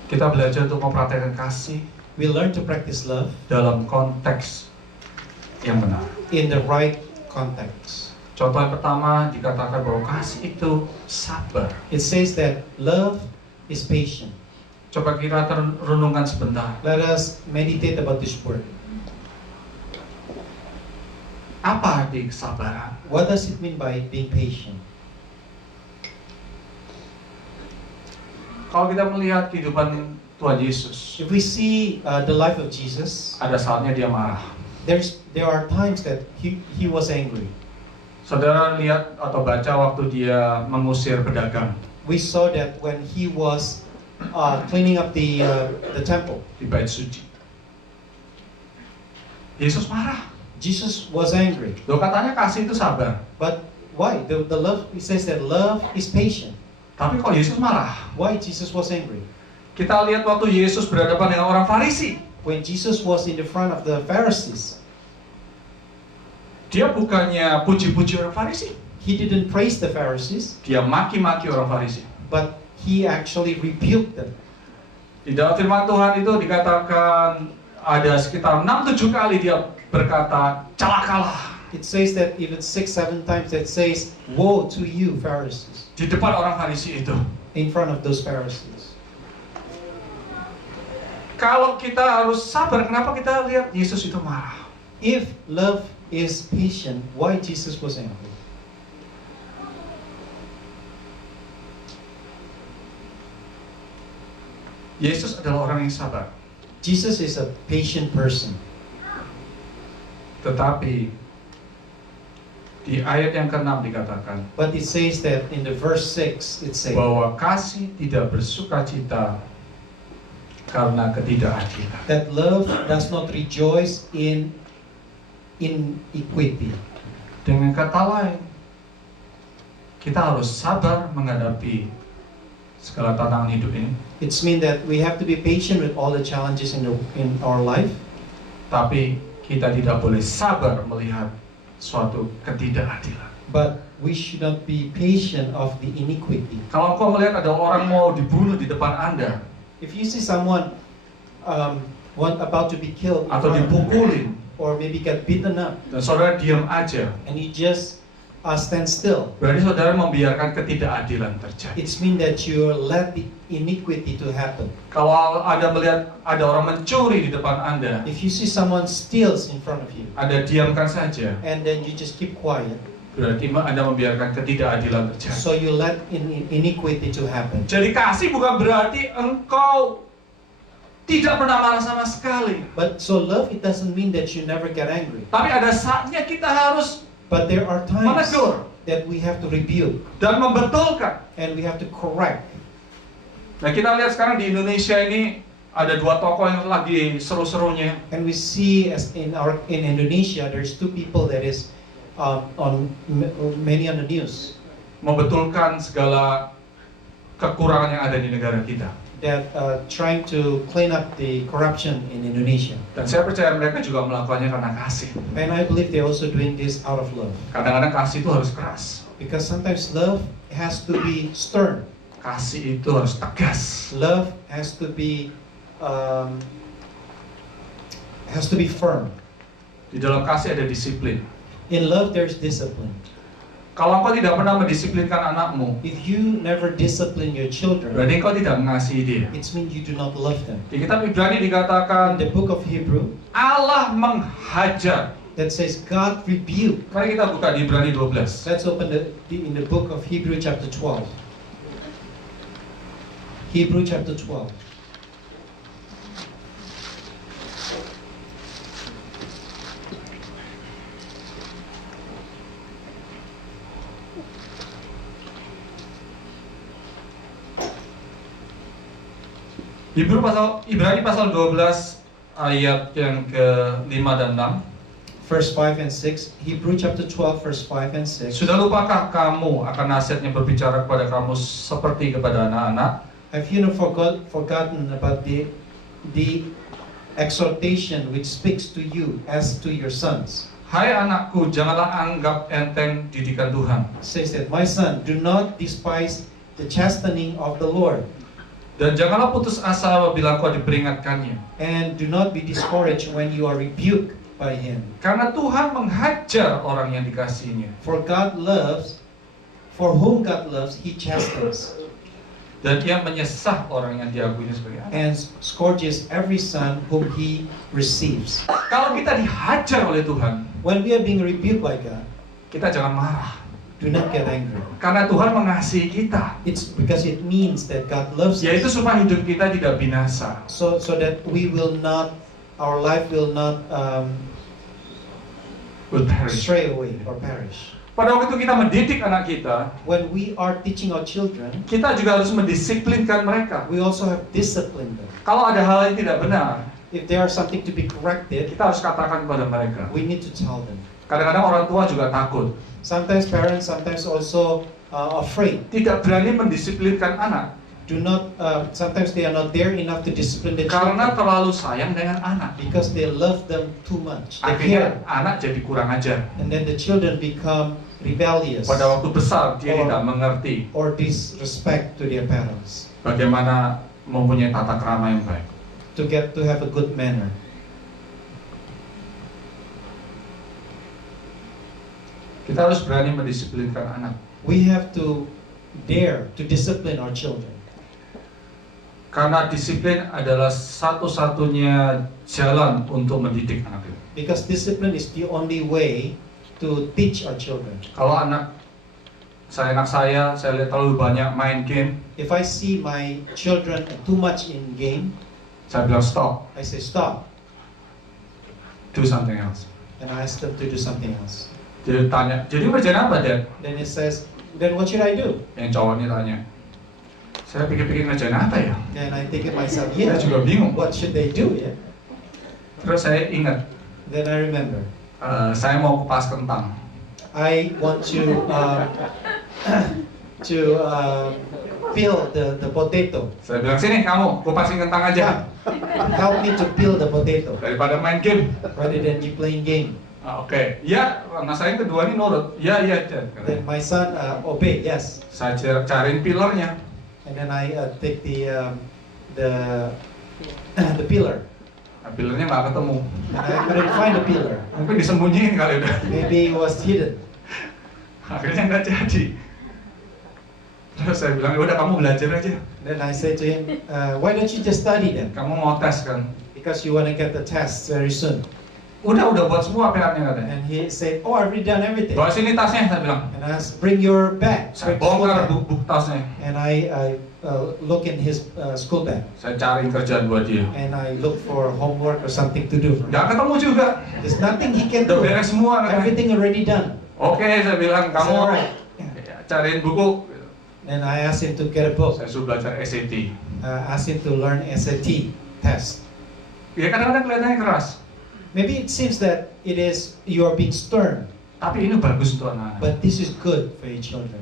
Kita belajar untuk mempraktekkan kasih We learn to practice love dalam konteks yang benar. in the right context. Contoh yang pertama dikatakan bahwa kasih itu sabar. It says that love is patient. Coba kita renungkan sebentar. Let us meditate about this word. Apa arti kesabaran? What does it mean by being patient? Kalau kita melihat kehidupan Tuhan Yesus, If we see the life of Jesus, ada saatnya dia marah. there are times that he was angry. Saudara lihat atau baca waktu dia mengusir pedagang We saw that when he was cleaning up the temple, di bait suci. Yesus marah. Jesus was angry. Loh, katanya kasih itu sabar. But why? The love, it says that love is patient. Tapi kok Yesus marah? Why Jesus was angry? Kita lihat waktu Yesus berhadapan dengan orang Farisi. When Jesus was in the front of the Pharisees, Dia bukannya puji-puji orang Farisi. he didn't praise the Pharisees, Dia maki-maki orang Farisi. but he actually rebuked them. Di dalam firman Tuhan itu dikatakan ada sekitar 6-7 kali dia berkata, celakalah. It says that even 6-7 times it says, woe to you, Pharisees, Di depan orang Farisi itu. in front of those Pharisees. Kalau kita harus sabar, kenapa kita lihat Yesus itu marah? If love is patient, why Jesus was angry? Yesus adalah orang yang sabar. Jesus is a patient person. Tetapi di ayat yang ke-6 dikatakan But it says that in the verse 6, it says bahwa kasih tidak bersukacita karena ketidakadilan. that love does not rejoice in iniquity. Dengan kata lain, kita harus sabar menghadapi segala tantangan hidup ini. It's mean that we have to be patient with all the challenges in our life, Tapi kita tidak boleh sabar melihat suatu ketidakadilan. but we should not be patient of the iniquity. Kalau engkau melihat ada orang mau dibunuh di depan Anda, If you see someone about to be killed in atau front of you, dipukulin, or maybe get beaten up, dan saudara diam aja, and you just stand still. Berarti saudara membiarkan ketidakadilan terjadi. It's mean that you let the iniquity to happen. Kalau Anda melihat ada orang mencuri di depan Anda, If you see someone steals in front of you, Anda diamkan saja. and then you just keep quiet, Berarti Anda membiarkan ketidakadilan terjadi. so you let iniquity to happen. Jadi kasih bukan berarti engkau tidak pernah marah sama sekali. But so love, it doesn't mean that you never get angry. Tapi ada saatnya kita harus But there are times menegur that we have to rebuke dan membetulkan. and we have to correct. Nah, kita lihat sekarang di Indonesia ini ada dua tokoh yang lagi seru-serunya. And we see as in Indonesia, there's two people that is many on the news Membetulkan segala kekurangan yang ada di negara kita. that trying to clean up the corruption in Indonesia. Dan saya percaya mereka juga melakukannya karena kasih. And I believe they're also doing this out of love. Kadang-kadang kasih itu harus keras. Because sometimes love has to be stern. Kasih itu harus tegas. Love has to be firm. Di dalam kasih ada disiplin. In love, there's discipline. Kalau engkau tidak pernah mendisiplinkan anakmu, If you never discipline your children, berarti engkau tidak mengasihi dia. it means you do not love them. Di kitab Ibrani In dikatakan the book of Hebrew, Allah menghajar. that says God rebuke. Mari kita buka di Ibrani 12. Let's open in the book of Hebrew chapter 12. Hebrew chapter 12. Ibrani pasal 12 ayat yang ke-5 dan 6. Verse 5 and 6. Hebrew chapter 12 verse 5 and 6. Sudah lupakah kamu akan nasihatnya berbicara kepada kamu seperti kepada anak-anak? Have you not forgotten about the exhortation which speaks to you as to your sons? Hai anakku, janganlah anggap enteng didikan Tuhan. It says that, my son, do not despise the chastening of the Lord, Dan janganlah putus asa apabila engkau diperingatkannya. and do not be discouraged when you are rebuked by him. Karena Tuhan menghajar orang yang dikasihinya. For whom God loves, he chastens, Dan ia menyesah orang yang diakuinya sebagai anak. and scourges every son whom he receives. Kalau kita dihajar oleh Tuhan, When we are being rebuked by God, kita jangan marah. do not get angry. Karena Tuhan mengasihi kita. It's because it means that God loves Yaitu us, supaya hidup kita tidak binasa. so that our life will not Will perish. stray away or perish. Pada waktu kita mendidik anak kita, When we are teaching our children, kita juga harus mendisiplinkan mereka. we also have discipline them. Kalau ada hal yang tidak benar, If there are something to be corrected, kita harus katakan kepada mereka. we need to tell them. Kadang-kadang orang tua juga takut, Sometimes parents, sometimes also afraid. tidak berani mendisiplinkan anak Sometimes they are not there enough to discipline the karena children terlalu sayang dengan anak. because they love them too much. They Akhirnya care, anak jadi kurang ajar. and then the children become rebellious Pada waktu besar dia Oh. tidak mengerti or disrespect to their parents bagaimana mempunyai tata krama yang baik. to have a good manner. Kita harus berani mendisiplinkan anak. We have to dare to discipline our children. Karena disiplin adalah satu-satunya jalan untuk mendidik anak kita. Because discipline is the only way to teach our children. Kalau anak saya lihat terlalu banyak main game, If I see my children too much in game, saya bilang stop, I say stop, do something else. and I ask them to do something else. Dia tanya, jadi kerjaan apa Dad? Then it says, then what should I do? Yang cowoknya tanya, saya pikir-pikir ngerjain apa ya? Then I think to myself, Saya yeah, juga bingung. what should they do? Yeah. Terus saya ingat, Then I remember, saya mau kupas kentang. I want to peel the potato. Saya bilang, sini kamu kupasin kentang aja. Help me to peel the potato Daripada main game. rather than you playing game. Oke. Ya, anak saya yang kedua ini nurut. Ya, Dad. Then my son obey, yes. Saya cariin pillarnya. And then I take the pillar. Nah, pillarnya nggak ketemu. And I couldn't find the pillar. Mungkin disembunyiin kali udah. Maybe it was hidden. Akhirnya nggak jadi. Terus saya bilang, udah kamu belajar aja. Then I said to him, why don't you just study then? Kamu mau tes kan? Because you want to get the test very soon. Udah buat semua PR-nya katanya. And he said, oh, I've already done everything. Bawa sini tasnya, saya bilang. And I asked, bring your bag. Saya Bring school bongkar bag. buku tasnya. And I look in his school bag. Saya cari kerjaan buat dia. And I look for homework or something to do. Nggak ketemu juga. There's nothing he can Udah do. beres semua katanya. Everything already done. Oke, saya bilang, kamu Is that right? ya, cariin buku. And I asked him to get a book. Saya suruh belajar SAT. Asked him to learn SAT test. Ya kadang-kadang kelihatannya keras. Maybe it seems that you are being stern, Tapi ini bagus untuk anak-anak. but this is good for your children.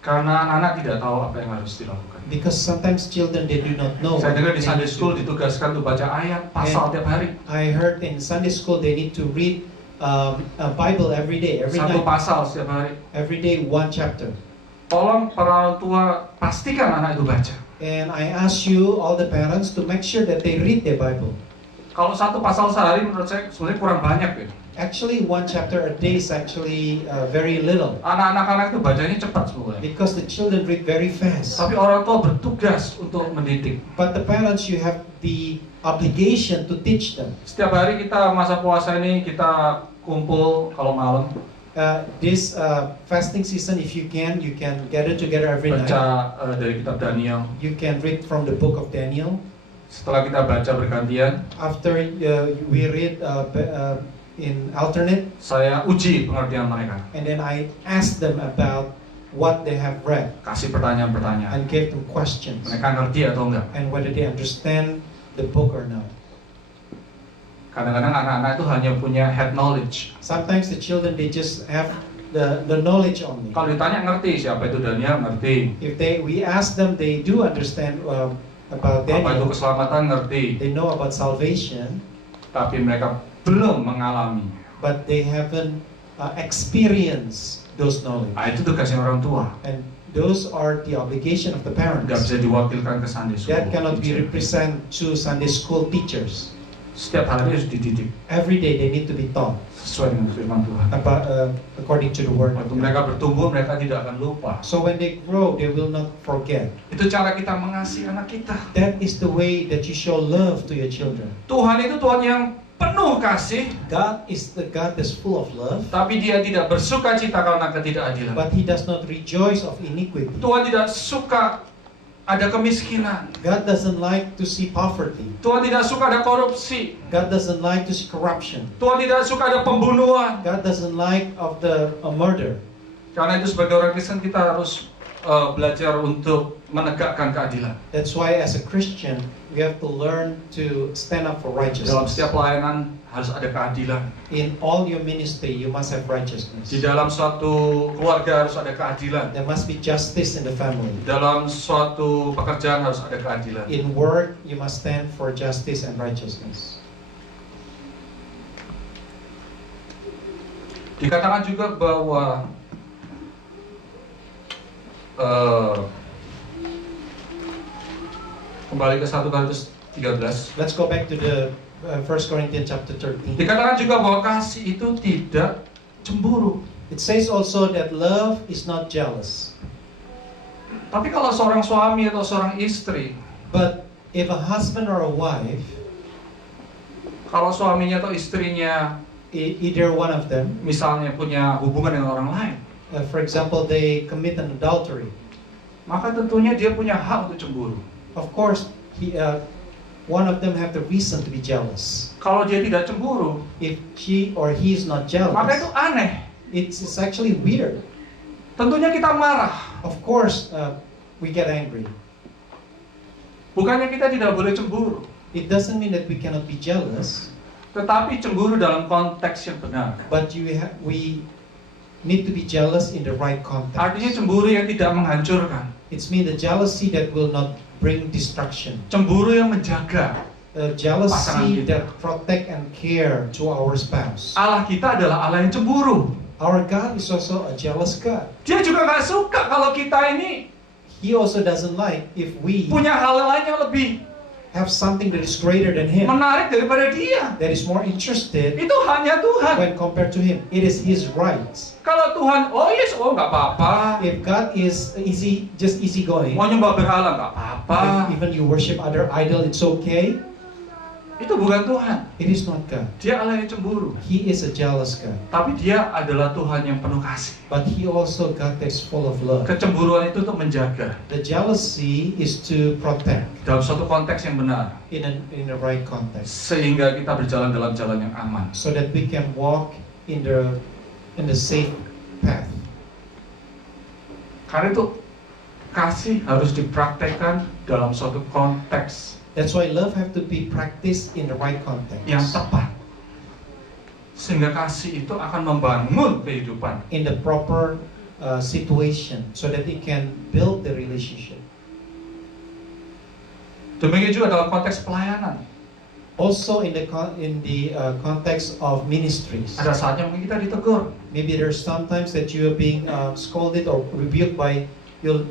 Karena anak-anak tidak tahu apa yang harus dilakukan. Because sometimes children, they do not know. Saya dengar di what they Sunday need to School do. ditugaskan untuk baca ayat, pasal tiap hari. I heard in Sunday school they need to read a Bible every day, every Satu night, pasal setiap hari. every day one chapter. Tolong para orang tua pastikan anak itu baca. And I ask you, all the parents, to make sure that they read their Bible. Kalau satu pasal sehari menurut saya sebenarnya kurang banyak ya. Actually, one chapter a day is actually very little. Anak-anak itu bacanya cepat semua. Because the children read very fast. Tapi orang tua bertugas untuk mendidik. But the parents, you have the obligation to teach them. Setiap hari kita masa puasa ini kita kumpul kalau malam This fasting season, if you can gather together every night. baca dari kitab Daniel. You can read from the book of Daniel. Setelah kita baca bergantian, After we read in alternate, saya uji pengertian mereka. and then I ask them about what they have read Kasih pertanyaan-pertanyaan. and give them questions Mereka ngerti atau enggak? and whether they understand the book or not. Kadang-kadang anak-anak itu hanya punya head knowledge. Sometimes the children, they just have the knowledge only. Kalau ditanya ngerti, siapa itu Daniel ngerti. If we ask them, they do understand about Apa itu Daniel. keselamatan ngerti. They know about salvation, Tapi mereka belum mengalami. but they haven't experienced those knowledge. Nah, itu tugasnya orang tua. And those are the obligation of the Nggak parents. bisa diwakilkan ke Sunday School. That cannot be represented to Sunday school teachers. Setiap hari harus dididik Every day they need to be taught sesuai dengan firman Tuhan. about according to the word of Waktu God. mereka bertumbuh, mereka tidak akan lupa. So when they grow, they will not forget. Itu cara kita mengasihi anak kita. That is the way that you show love to your children. Tuhan itu Tuhan yang penuh kasih, God is the God that's full of love, tapi Dia tidak bersuka cita karena ketidakadilan. but He does not rejoice of iniquity. Tuhan tidak suka ada kemiskinan. God doesn't like to see poverty. Tuhan tidak suka ada korupsi. God doesn't like to see corruption. Tuhan tidak suka ada pembunuhan. God doesn't like of the murder. Karena itu sebagai orang Kristen kita harus belajar untuk menegakkan keadilan. That's why as a Christian, we have to learn to stand up for Dalam righteousness. setiap pelayanan harus ada keadilan. In all your ministry, you must have righteousness. Di dalam suatu keluarga harus ada keadilan. There must be justice in the family. Dalam suatu pekerjaan harus ada keadilan. In work, you must stand for justice and righteousness. Dikatakan juga bahwa kembali ke 1 Korintus 13. Let's go back to the 1 Corinthians chapter 13. Dikatakan juga bahwa kasih itu tidak cemburu. It says also that love is not jealous. Tapi kalau seorang suami atau seorang istri, But if a husband or a wife, kalau suaminya atau istrinya either one of them, misalnya punya hubungan dengan orang lain, for example, they commit an adultery, maka tentunya dia punya hak untuk cemburu. of course, one of them have the reason to be jealous. Kalau dia tidak cemburu, If she or he is not maka itu jealous, aneh. it's actually weird. Tentunya kita marah. Of course, we get angry. Bukannya kita tidak boleh cemburu, It doesn't mean that we cannot be jealous, tetapi cemburu dalam konteks yang benar. but we need to be jealous in the right Artinya context. cemburu yang tidak menghancurkan, It's mean the jealousy that will not bring destruction. cemburu yang menjaga. Pasangan Jealousy kita. that protect and care to our spouse. Allah kita adalah Allah yang cemburu. Our God is also a jealous God. Dia juga nggak suka kalau kita ini He also doesn't like if we punya hal lain yang lebih. have something that is greater than him, menarik daripada dia. that is more interested Itu hanya Tuhan. when compared to him. It is his rights. Kalau Tuhan, nggak apa-apa. If God is just easygoing, Mau nyembah berhala nggak apa-apa. even you worship other idol, it's okay. Itu bukan Tuhan. It is not God. Dia Allah yang cemburu. He is a jealous God, Tapi dia adalah Tuhan yang penuh kasih. but he also God that's full of love. Kecemburuan itu untuk menjaga The jealousy is to protect dalam suatu konteks yang benar, in the right context, sehingga kita berjalan dalam jalan yang aman. so that we can walk in the safe path. Karena itu kasih harus dipraktekkan dalam suatu konteks That's why love have to be practiced in the right context, yang tepat, sehingga kasih itu akan membangun kehidupan. in the proper situation, so that it can build the relationship. Demikian juga dalam konteks pelayanan. Also in the context of ministries, Ada saatnya mungkin kita ditegur. maybe there's sometimes that you are being scolded or rebuked by your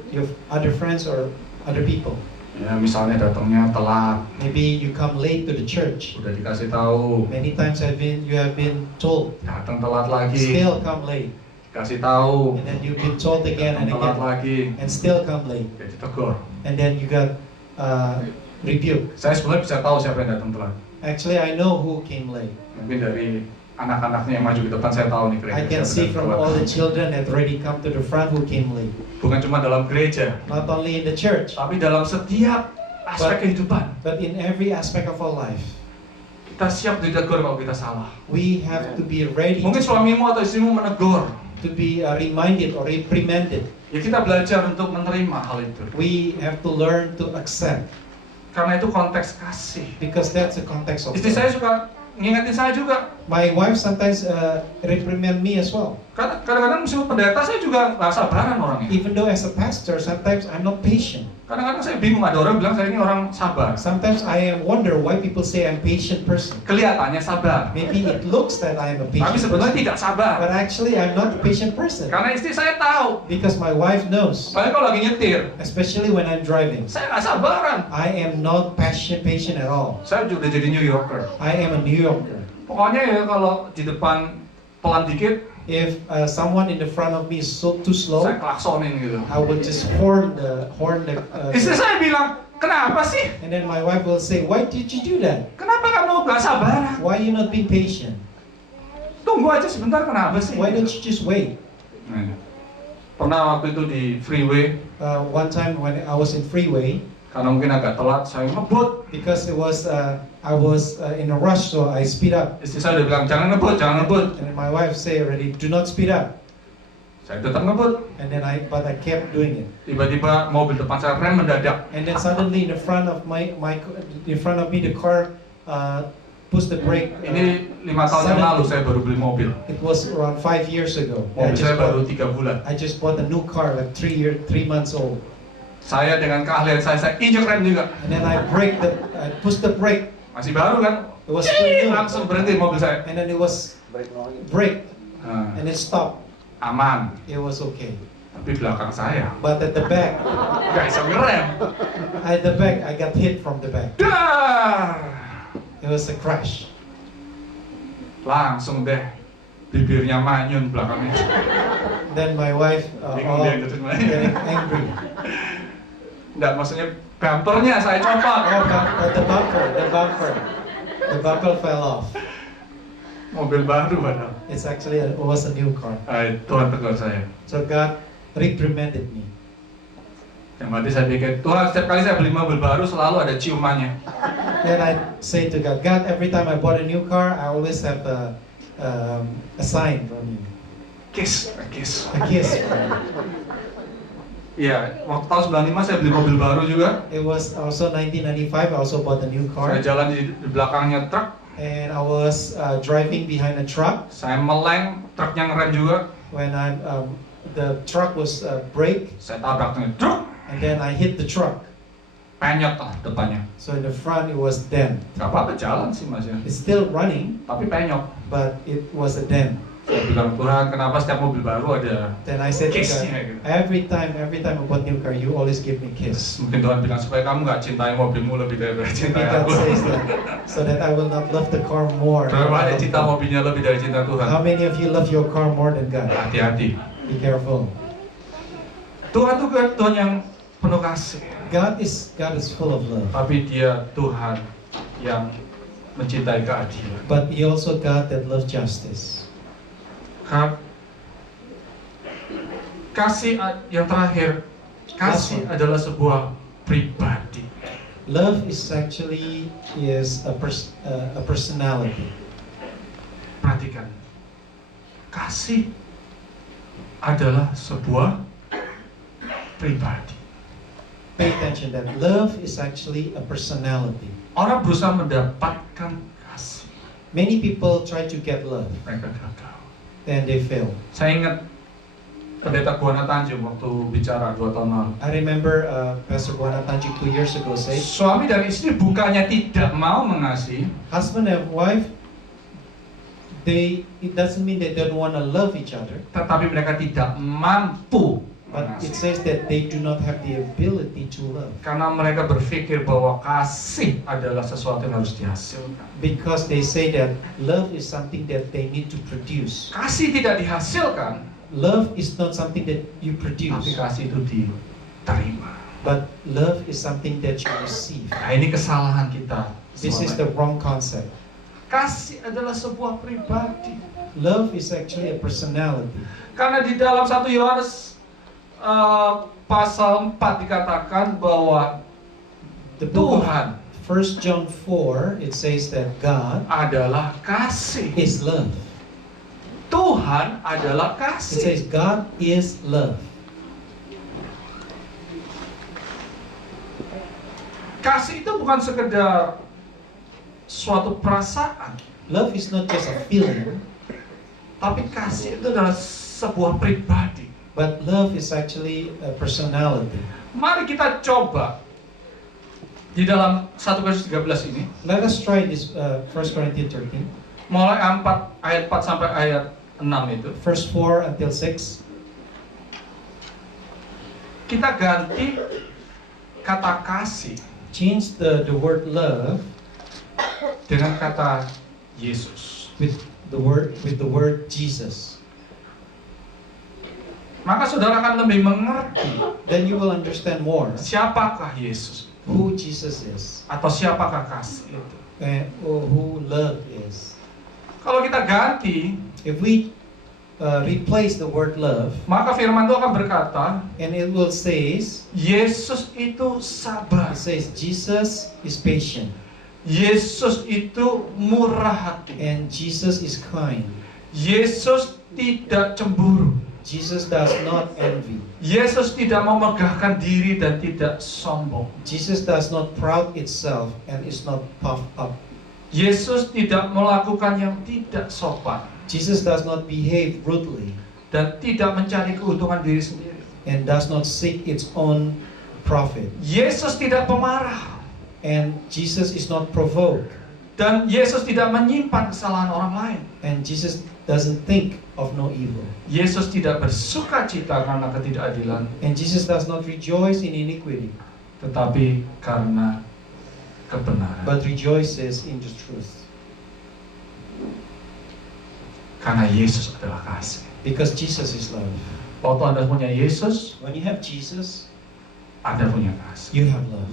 other friends or other people. Ya, misalnya datangnya telat, Maybe you come late to the church. udah dikasih tahu, Many times you have been told, datang telat lagi, still come late, dikasih tahu, and then you've been told again and datang telat again, lagi, and still come late, ya ditegur. and then you got rebuked. Saya sebenarnya bisa tahu siapa yang datang telat. Actually, I know who came late. Mungkin dari anak-anaknya yang maju ke depan, saya tahu nih I kira-kira can siapa see yang from telat. all the children that already come to the front who came late. Bukan cuma dalam gereja, Not only in the church, tapi dalam setiap aspek kehidupan. but in every aspect of our life. Kita siap ditegur kalau kita salah. We have to be ready Mungkin suamimu atau istrimu menegur, to be reminded or reprimanded. ya kita belajar untuk menerima hal itu. We have to learn to accept, Karena itu konteks kasih. because that's the context of Istri saya love. suka ngingetin saya juga. My wife sometimes reprimand me as well. Karena kadang-kadang meskipun pendeta saya juga nggak sabaran orangnya. Even though as a pastor, sometimes I'm not patient. Kadang-kadang saya bingung, ada orang bilang saya ini orang sabar. Sometimes I wonder why people say I'm patient person. Kelihatannya sabar, Maybe it looks that I am a tapi patient sebenarnya person, tidak sabar. but actually I'm not a patient person. Karena istri saya tahu, Because my wife knows, apalagi kalau lagi nyetir, especially when I'm driving, saya nggak sabaran. I am not patient at all. Saya juga udah jadi New Yorker. I am a New Yorker. Pokoknya ya kalau di depan pelan dikit, If someone in the front of me is too slow, saya klaksonin gitu. I will just horn the. Istri saya bilang, kenapa sih? And then my wife will say, "Why did you do that? Kenapa kamu nggak sabaran? Why you not being patient? Tunggu aja sebentar, kenapa sih? Why don't you just wait?" Nah, pernah waktu itu di freeway, One time when I was in freeway, karena mungkin agak telat, saya ngebut. because I was in a rush, so I speed up. Istri saya udah bilang, jangan ngebut, jangan ngebut. And then my wife say already, "Do not speed up." Saya tetap ngebut. And then but I kept doing it. Tiba-tiba mobil depan saya rem mendadak. And then suddenly in front of me, the car pushed the brake. Ini 5 tahun yang lalu saya baru beli mobil. It was around 5 years ago. Mobil saya baru 3 bulan. I just bought a new car, like 3 months old. Saya dengan keahlian saya injek rem juga. And then I pushed the brake. Masih baru kan? It was still new. Langsung berhenti mobil saya. And then it was brake, Nah, and it stopped. aman. It was okay. Tapi belakang saya But at the back, nggak bisa ngerem. I got hit from the back. Dah! It was a crash. Langsung deh bibirnya manyun belakangnya. Then my wife Bingung dia gitu sebenarnya. getting angry. Nggak, maksudnya bumpernya saya copot. The bumper fell off. Mobil baru padahal. It was a new car. Tuhan tegur saya. So God reprimanded me. Yang berarti saya pikir, Tuhan setiap kali saya beli mobil baru selalu ada ciumannya. Then I say to God, God, every time I bought a new car, I always have a sign from you, Kiss. a kiss from you. Iya, waktu tahun 95 saya beli mobil baru juga. It was also 1995. I also bought a new car, Saya jalan di belakangnya truk. and I was driving behind a truck. Saya meleng, truknya ngerem juga. When the truck was brake, Saya tabrak dengan truk, and then I hit the truck. penyot lah depannya. So in the front it was dent. Gak apa-apa jalan sih mas ya, It's still running, tapi penyot. but it was a dent. Saya bilang, Tuhan, kenapa setiap mobil baru ada Then I said to kiss-nya God, gitu. every time I bought new car, you always give me kiss. Mungkin Tuhan bilang supaya kamu nggak cintai mobilmu lebih dari Maybe cintai God aku. says that so that I will not love the car more. Berapa ada cinta mobilnya lebih dari cinta Tuhan? How many of you love your car more than God? Hati-hati. Be careful. Tuhan itu kan Tuhan yang penuh kasih, God is full of love, tapi Dia Tuhan yang mencintai keadilan. but He also God that loves justice. Kasih yang terakhir, kasih adalah sebuah pribadi. Love is actually a personality. Perhatikan, kasih adalah sebuah pribadi. Pay attention that love is actually a personality. Orang berusaha mendapatkan kasih, Many people try to get love mereka gagal. and they fail. Saya ingat Pendeta Guana Tanjung waktu bicara 2 tahun lalu. I remember Pastor Guana Tanjung 2 years ago say, Suami dan istri bukannya tidak mau mengasihi, husband and wife, it doesn't mean they don't want to love each other, tetapi mereka tidak mampu but it mengasihi. says that they do not have the ability to love Karena mereka berpikir bahwa kasih adalah sesuatu yang harus dihasilkan. because they say that love is something that they need to produce. Kasih tidak dihasilkan, Love is not something that you tapi produce, kasih itu diterima. but love is something that you receive. Nah, ini kesalahan kita. This is the wrong concept. Kasih adalah sebuah pribadi. Love is actually a personality. Karena di dalam 1 Yohanes pasal 4 dikatakan bahwa The book of Tuhan 1 John 4, it says that God adalah kasih. is love. Tuhan adalah It kasih. says God is love. Kasih itu bukan sekedar suatu perasaan, Love is not just a feeling, tapi kasih itu adalah sebuah pribadi. but love is actually a personality. Mari kita coba di dalam 1 Korintus 13 ini, Let us try this 1 Corinthians 13, mulai ayat 4 sampai ayat 6 itu. verse 4 until 6. Kita ganti kata kasih Change the word love dengan kata Yesus. with the word Jesus. Maka saudara akan lebih mengerti Then you will understand more siapakah Yesus who Jesus is atau siapakah kasih itu. and who love is. Kalau kita ganti, If we replace the word love, maka firman Tuhan akan berkata, and it will says, Yesus itu sabar. it says Jesus is patient Yesus itu murah hati. and Jesus is kind. Yesus tidak cemburu. Jesus does not envy. Yesus tidak memegahkan diri dan tidak sombong. Jesus does not proud itself and is not puffed up. Yesus tidak melakukan yang tidak sopan Jesus does not behave rudely dan tidak mencari keuntungan diri sendiri. and does not seek its own profit. Yesus tidak pemarah And Jesus is not provoked. dan Yesus tidak menyimpan kesalahan orang lain. And Jesus doesn't think of no evil. Yesus tidak bersuka cita karena ketidakadilan, And Jesus does not rejoice in iniquity, tetapi karena kebenaran. but rejoices in the truth. Karena Yesus adalah kasih. Because Jesus is love. Waktu Anda punya Yesus, When you have Jesus, Anda punya kasih. you have love.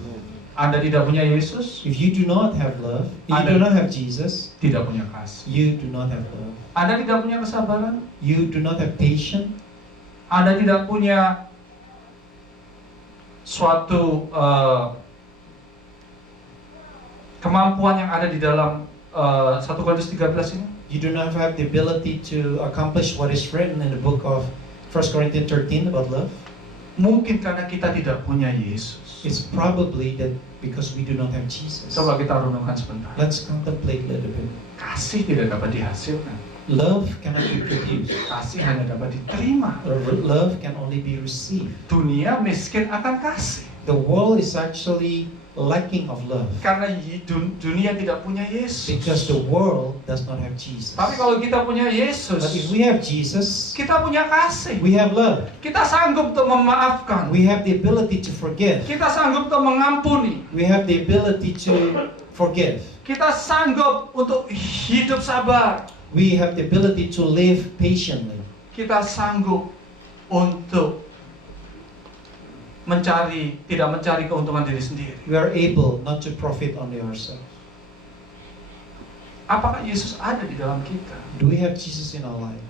Anda tidak punya Yesus, If you do not have love, if you Ada. do not have Jesus, tidak punya kasih. you do not have love. Anda tidak punya kesabaran, You do not have patience. Anda tidak punya suatu kemampuan yang ada di dalam 1 Korintus 13 ini. You do not have the ability to accomplish what is written in the book of 1 Corinthians 13 about love. Mungkin karena kita tidak punya Yesus. It's probably that because we do not have Jesus. Coba kita renungkan sebentar. Let's contemplate a little bit. Kasih tidak dapat dihasilkan. Love cannot be produced. Kasih hanya dapat diterima. Love can only be received. Dunia miskin akan kasih. The world is actually lacking of love. Karena dunia tidak punya Yesus. Because the world does not have Jesus. Tapi kalau kita punya But if Yesus, we have Jesus, kita punya kasih. we have love. Kita sanggup untuk memaafkan. We have the ability to forgive. Kita sanggup untuk mengampuni. We have the ability to forgive. Kita sanggup untuk hidup sabar. We have the ability to live patiently. Kita sanggup untuk tidak mencari keuntungan diri sendiri. We are able not to profit only ourselves. Apakah Yesus ada di dalam kita? Do we have Jesus in our life?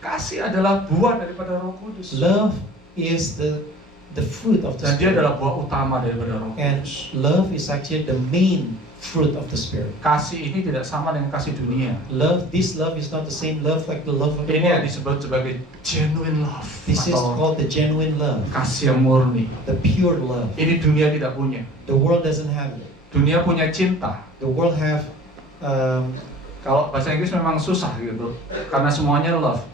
Kasih adalah buah daripada Roh Kudus. Love is the fruit of the Dan dia Spirit. adalah buah utama daripada Roh And Kudus. love is actually the main fruit of the Spirit. Kasih ini tidak sama dengan kasih dunia. This love is not the same love like the love of the Ini yang world. disebut sebagai genuine love. This is Atau called the genuine love, kasih yang murni. the pure love. Ini dunia tidak punya. The world doesn't have it. Dunia punya cinta. The world have Kalau bahasa Inggris memang susah gitu, karena semuanya love.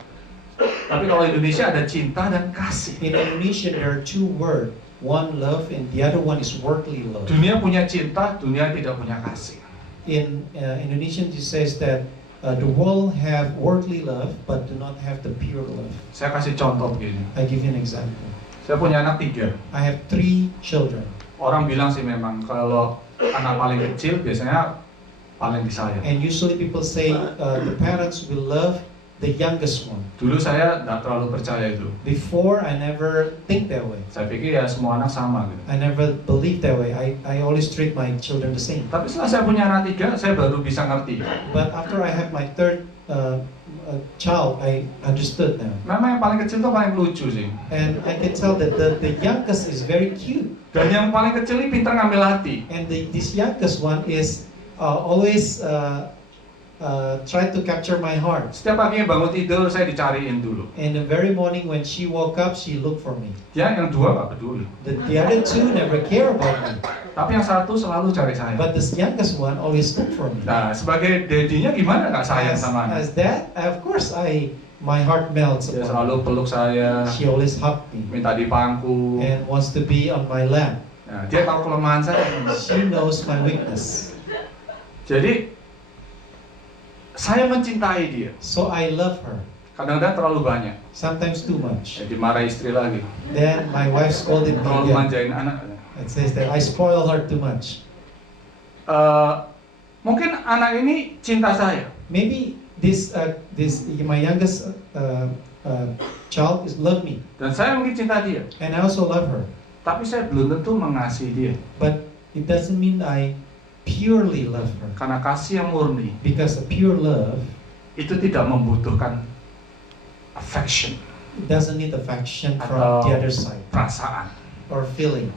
Tapi kalau Indonesia ada cinta dan kasih. in Indonesia there are two words, one love and the other one is worldly love. Dunia punya cinta, dunia tidak punya kasih. In Indonesian it says that the world have worldly love but do not have the pure love. Saya kasih contoh begini. I give you an example. Saya punya anak 3. I have 3 children, Orang bilang sih memang kalau anak paling kecil biasanya paling disayang. and usually people say the parents will love the youngest one. Dulu saya tidak terlalu percaya itu. Before I never think that way. Saya pikir ya semua anak sama gitu. I never believed that way. I always treat my children the same. Tapi setelah saya punya anak 3, saya baru bisa ngerti. But after I have my third child, I understood now. Memang yang paling kecil tuh paling lucu sih. And I can tell that the youngest is very cute. Dan yang paling kecil ini pintar ngambil hati. And this youngest one is always try to capture my heart. Setiap paginya bangun tidur saya dicariin dulu. And the very morning when she woke up, she looked for me. Dia yang 2 nggak peduli. The other 2 never care about me. Tapi yang 1 selalu cari saya. But this youngest one always look for me. Nah, sebagai daddy-nya gimana nggak sayang sama anak? As that, of course, my heart melts Dia upon selalu peluk saya, her. She always hug me minta dipangku. and wants to be on my lap. Nah, dia tahu kelemahan saya. She knows my weakness. Jadi saya mencintai dia. So I love her. Kadang-kadang terlalu banyak. Sometimes too much. Jadi marah istri lagi. Then my wife scolded me Terlalu again. manjain anak. It says that I spoil her too much. Mungkin anak ini cinta saya. Maybe my youngest child is love me, Dan saya mungkin cinta dia. and I also love her. Tapi saya belum tentu mengasihi dia. But it doesn't mean I purely love her, Karena kasih yang murni because a pure love, itu tidak membutuhkan affection, it doesn't need affection Atau from the other side perasaan. or feeling.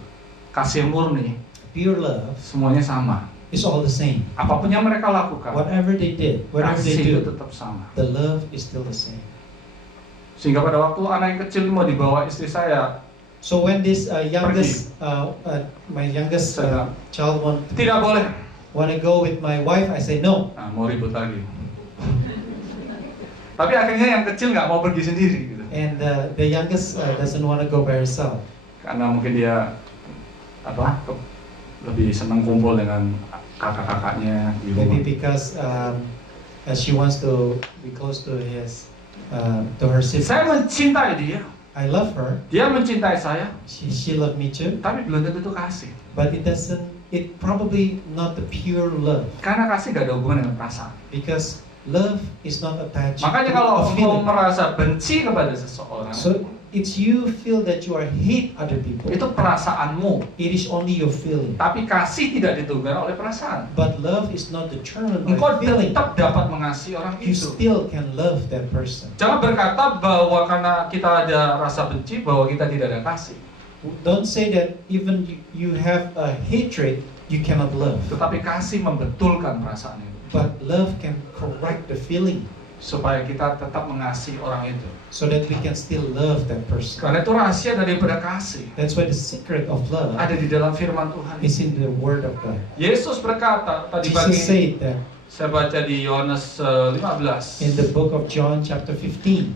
Kasih yang murni Pure love semuanya sama. is all the same. Apapun yang mereka lakukan, Whatever they did, whatever they kasih itu do, tetap sama. the love is still the same. Sehingga pada waktu anak yang kecil mau dibawa istri saya, So when this my youngest child tidak boleh. want to go with my wife, I say no. Nah, mau ribut lagi. Tapi akhirnya yang kecil nggak mau pergi sendiri gitu. And the youngest doesn't want to go by herself. Karena mungkin dia lebih senang kumpul dengan kakak-kakaknya di Maybe rumah. because she wants to be close to her sister. Saya mencintai dia, I love her. dia mencintai saya, She loved me too. tapi belum tentu itu kasih. But it probably not the pure love, Karena kasih gak ada hubungan dengan perasaan. because love is not attached Makanya to kalau a engkau feeling. merasa benci kepada seseorang, So it's you feel that you are hate other people. itu perasaanmu. It is only your feeling. Tapi kasih tidak ditentukan oleh perasaan. But love is not determined Engkau by feeling. tetap dapat mengasihi orang You itu. still can love that person. Jangan berkata bahwa karena kita ada rasa benci, bahwa kita tidak ada kasih. Don't say that even you have a hatred, you cannot love. Tetapi kasih membetulkan perasaan itu. But love can correct the feeling Supaya kita tetap mengasihi orang itu. so that we can still love that person. Karena itu rahasia daripada kasih. That's why the secret of love Ada di dalam firman Tuhan. is in the Word of God. Yesus berkata tadi Jesus pagi, said that saya baca di Yohanes 15. in the book of John chapter 15.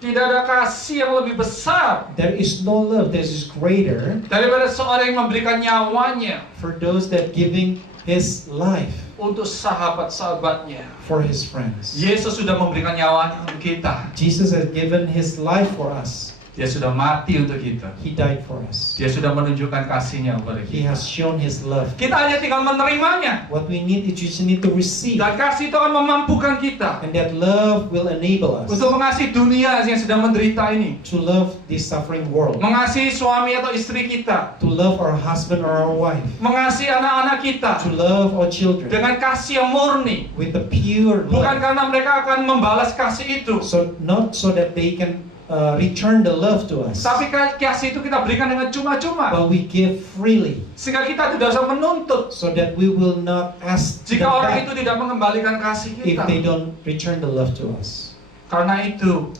Tidak ada kasih yang lebih besar There is no love that is greater daripada seorang yang memberikan nyawanya for those that giving his life untuk sahabat-sahabatnya. for his friends. Yesus sudah memberikan nyawanya untuk kita. Jesus has given his life for us. Dia sudah mati untuk kita. He died for us. Dia sudah menunjukkan kasihnya kepada He kita. has shown his love. Kita hanya tinggal menerimanya. What we need is just need to receive. Dan kasih itu akan memampukan kita And that love will enable us untuk mengasihi dunia yang sedang menderita ini. to love this suffering world. Mengasihi suami atau istri kita. To love our husband or our wife. Mengasihi anak-anak kita. To love our children. Dengan kasih yang murni. With the pure Bukan love. karena mereka akan membalas kasih itu. So not so that they can return the love to us. Tapi kasih itu kita berikan dengan cuma-cuma. But we give freely. Sehingga kita tidak usah menuntut. So that we will not ask them Jika orang back itu tidak mengembalikan kasih if kita. they don't return the love to us. Karena itu,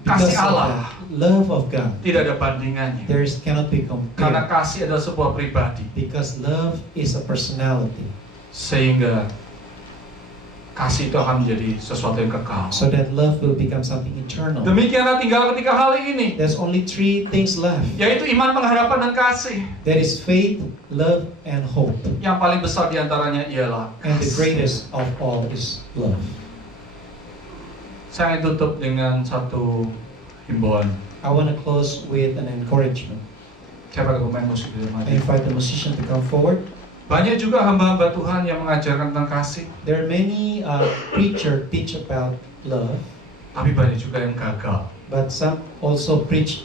Because kasih of Allah the love of God, tidak ada bandingannya. cannot be Karena compared. kasih adalah sebuah pribadi. Because love is a personality. Sehingga kasih itu akan menjadi sesuatu yang kekal. So that love will become something eternal. Demikianlah tinggal ketiga hal ini, There's only 3 things left. yaitu iman, pengharapan, dan kasih. That is faith, love, and hope. Yang paling besar diantaranya ialah And the kasih. greatest of all is love. Saya ingin tutup dengan satu himbauan. I want to close with an encouragement. Siapa pemain musik di rumah? I invite the musician to come forward. Banyak juga hamba-hamba Tuhan yang mengajarkan tentang kasih, There are many preachers teach about love, tapi banyak juga yang gagal. but some also preach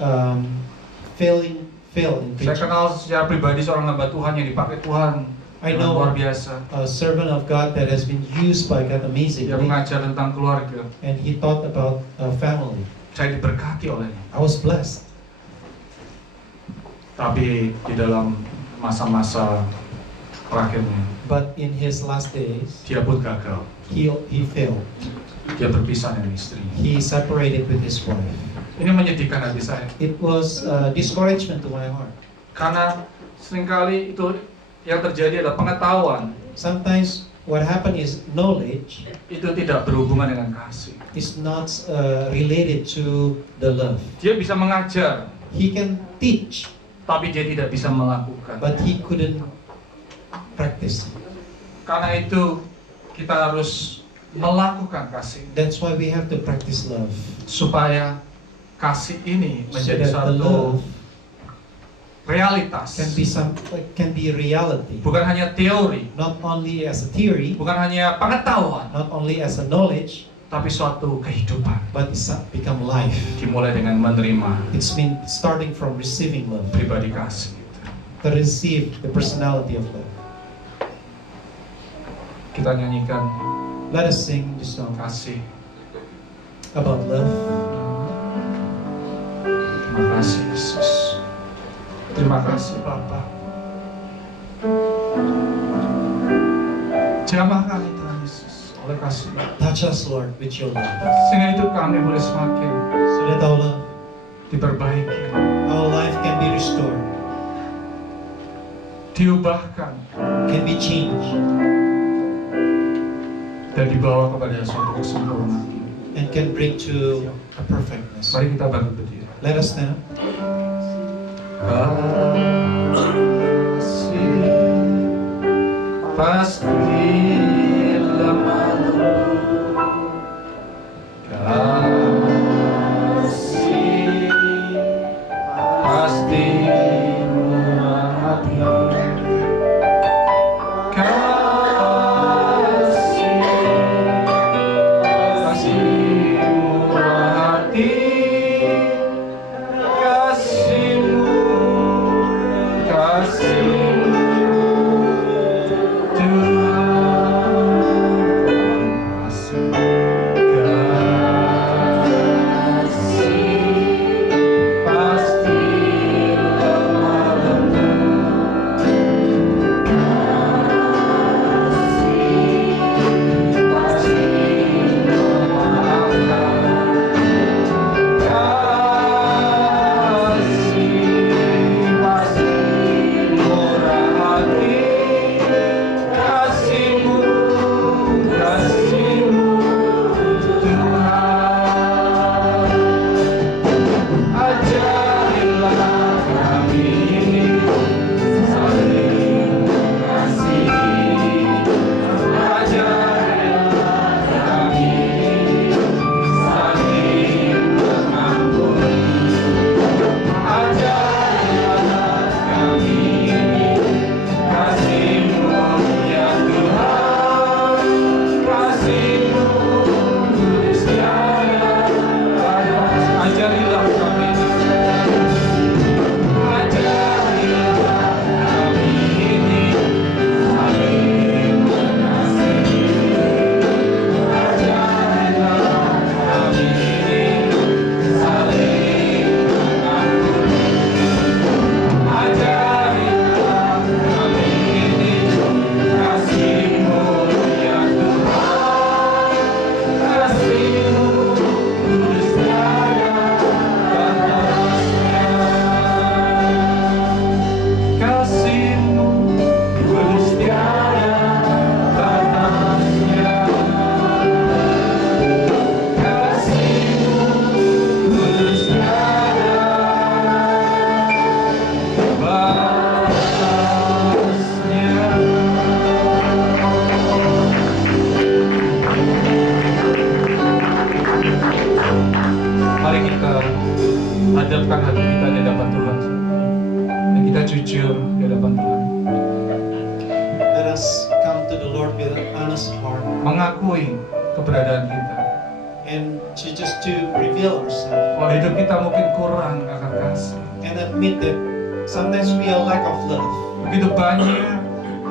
fail in Saya preaching. kenal secara pribadi seorang hamba Tuhan yang dipakai Tuhan I dengan know luar biasa. a servant of God that has been used by God Dia amazingly, mengajar tentang keluarga. and he taught about family. Saya diberkati olehnya. I was blessed. Tapi di dalam masa-masa terakhirnya, But in his last days, dia pun gagal. he failed. Dia berpisah dengan istrinya. He separated with his wife. Ini menyedihkan hati saya. It was discouragement to my heart. Karena seringkali itu yang terjadi adalah pengetahuan Sometimes what happened is knowledge itu tidak berhubungan dengan kasih. is not related to the love. Dia bisa mengajar, He can teach, tapi dia tidak bisa melakukan. but he couldn't practice. Karena itu kita harus melakukan kasih That's why we have to practice love. supaya kasih ini So menjadi that the satu love realitas, can be reality. bukan hanya teori, Not only as a theory, bukan hanya pengetahuan, not only as a knowledge, tapi suatu kehidupan. but it's become life. Dimulai dengan menerima It's been starting from receiving love, pribadi kasih. to receive the personality of love. Kita nyanyikan Let us sing the song kasih. about love. Terima kasih Yesus. Terima kasih Bapa. Jamah kami Tuhan Yesus oleh kasih, Touch us, Lord, with your love, sehingga hidup kami boleh semakin so that our love, diperbaiki, our life can be restored, diubahkan, can be changed, dan dibawa kepada suatu kesempurnaan. and can bring to a perfectness. Mari kita bangkit berdiri. Let us stand up. Kasih pasti lemah. Kasih pasti murah hati. Kasih murah hati. Kasih Tuhan hadapkan hati kita di hadapan Tuhan. Dan kita jujur di hadapan Tuhan. Let us come to the Lord with an honest heart Mengakui keberadaan kita. and to reveal ourselves Kalau hidup kita mungkin kurang akan kasih. and admit that sometimes we are lack of love. Begitu banyak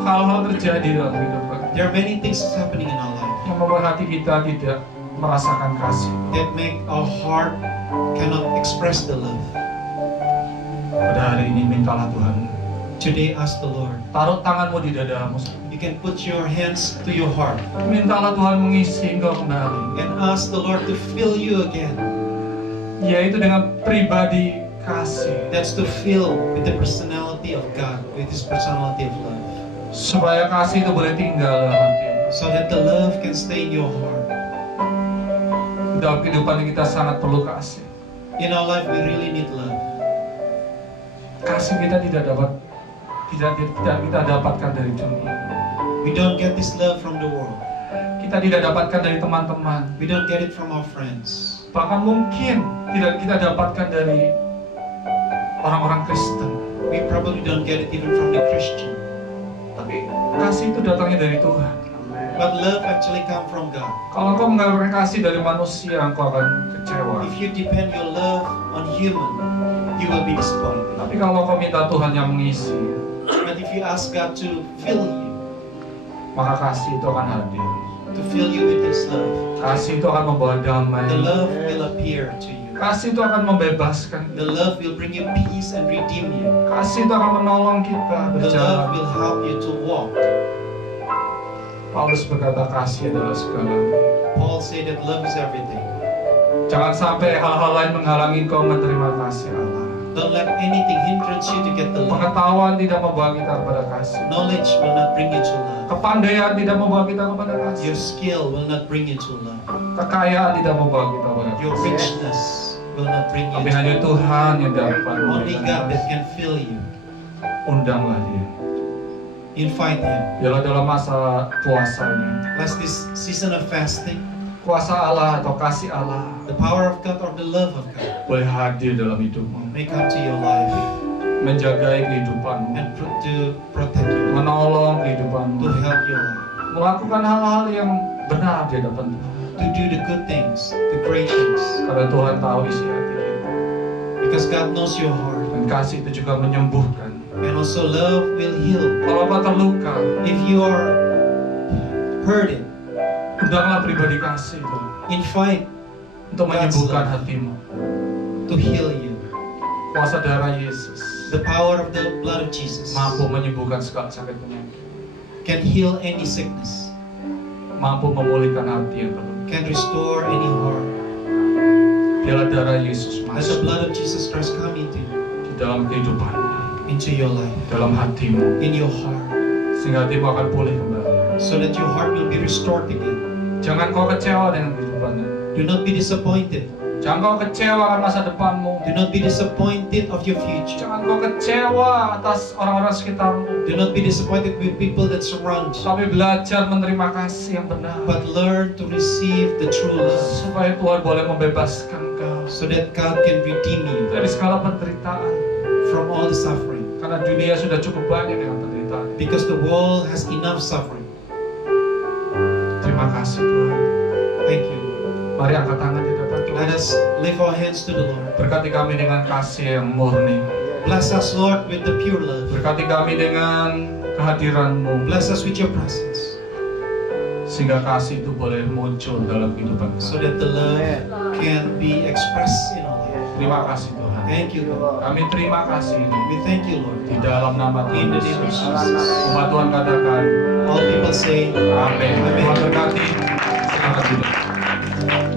hal-hal terjadi dalam hidup kita There are many things happening in our life yang membuat hati kita tidak merasakan kasih. that make our heart cannot express the love. Pada hari ini mintalah Tuhan, Today ask the Lord. taruh tanganmu di dadamu. You can put your hands to your heart Mintalah Tuhan mengisi engkau kembali, and ask the Lord to fill you again. yaitu dengan pribadi kasih, That's to fill with the personality of God, with His personality of love, supaya kasih itu boleh tinggal dalam hatimu. so that the love can stay in your heart. Dalam kehidupan kita sangat perlu kasih. In our life, we really need love. Kasih kita tidak kita dapatkan dari dunia. We don't get this love from the world. Kita tidak dapatkan dari teman-teman. We don't get it from our friends. Bahkan mungkin tidak kita dapatkan dari orang-orang Kristen. We probably don't get it even from the Christian. Tapi kasih itu datangnya dari Tuhan. But love actually comes from God. Kalau engkau mengharapkan kasih dari manusia, engkau akan kecewa. If you depend your love on human, you will be disappointed. Tapi kalau kau minta Tuhan yang mengisi, But if you ask God to fill you, maka kasih itu akan hadir. to fill you with His love, Kasih itu akan membawa damai. the love will appear to you. Kasih itu akan membebaskan. The love will bring you peace and redeem you. Kasih itu akan menolong kita The love berjalan. will help you to walk. Paulus berkata kasih adalah segalanya. Paul said that love is everything. Jangan sampai hal-hal lain menghalangi kau menerima kasih Allah. Don't let anything hindrance you to get the love. Pengetahuan tidak membawa kita kepada kasih. Knowledge will not bring you to love. Kepandaian tidak membawa kita kepada kasih. Your skill will not bring you to love. Kekayaan tidak membawa kita kepada Your kasih. richness will not bring you Tapi to hanya love. Tuhan yang dapat Only memberikan God that kasih. can fill you. Undanglah Dia. Invite Him. Biarlah dalam masa puasa ini, Bless this season of fasting. kuasa Allah atau kasih Allah The power of God or the love of God boleh hadir dalam hidupmu, may come to your life menjagai kehidupanmu, and to protect you, menolong to kehidupanmu, help your life, melakukan hal-hal yang benar di hadapan Tuhan. to do the good things, the great things. Karena Tuhan tahu isi hati kita. Because God knows your heart. Dan kasih itu juga menyembuhkan. And also love will heal. Kalau kau terluka, If you are hurting, undanglah pribadi kasih itu invite untuk God's menyembuhkan love. hatimu. to heal you. Kuasa darah Yesus The power of the blood of Jesus mampu menyembuhkan segala sakit penyakit, can heal any sickness, mampu memulihkan hati yang terluka. can restore any heart. Biarlah darah Yesus Let the masuk blood of Jesus Christ come into you, di dalam kehidupanmu, into your life, dalam hatimu, in your heart, sehingga hatimu akan pulih kembali. so that your heart will be restored again. Jangan kau kecewa dengan kehidupanmu. Do not be disappointed. Jangan kau kecewa akan masa depanmu. Do not be disappointed of your future. Jangan kau kecewa atas orang-orang sekitarmu. Do not be disappointed with people that surround you. Tapi belajar menerima kasih yang benar, But learn to receive the true love, supaya Tuhan boleh membebaskan kau so that God can redeem you dari segala penderitaan. from all the suffering. Karena dunia sudah cukup banyak dengan penderitaan. Because the world has enough suffering. Terima kasih Tuhan. Thank you. Mari angkat tangan di hadapan Tuhan. Let us lift our hands to the Lord. Berkati kami dengan kasih yang murni. Bless us, Lord, with the pure love. Berkati kami dengan kehadiran-Mu, Bless us with your presence, sehingga kasih itu boleh muncul dalam kehidupan so kami. that the love can be expressed in our life. Terima kasih Tuhan. Thank you, Lord. Kami terima kasih ini We thank you, Lord. di dalam nama In Tuhan the name of Yesus. Jesus. Umat Tuhan katakan, All people say, Amin. Amin. Tuhan berkati. Selamat hidup.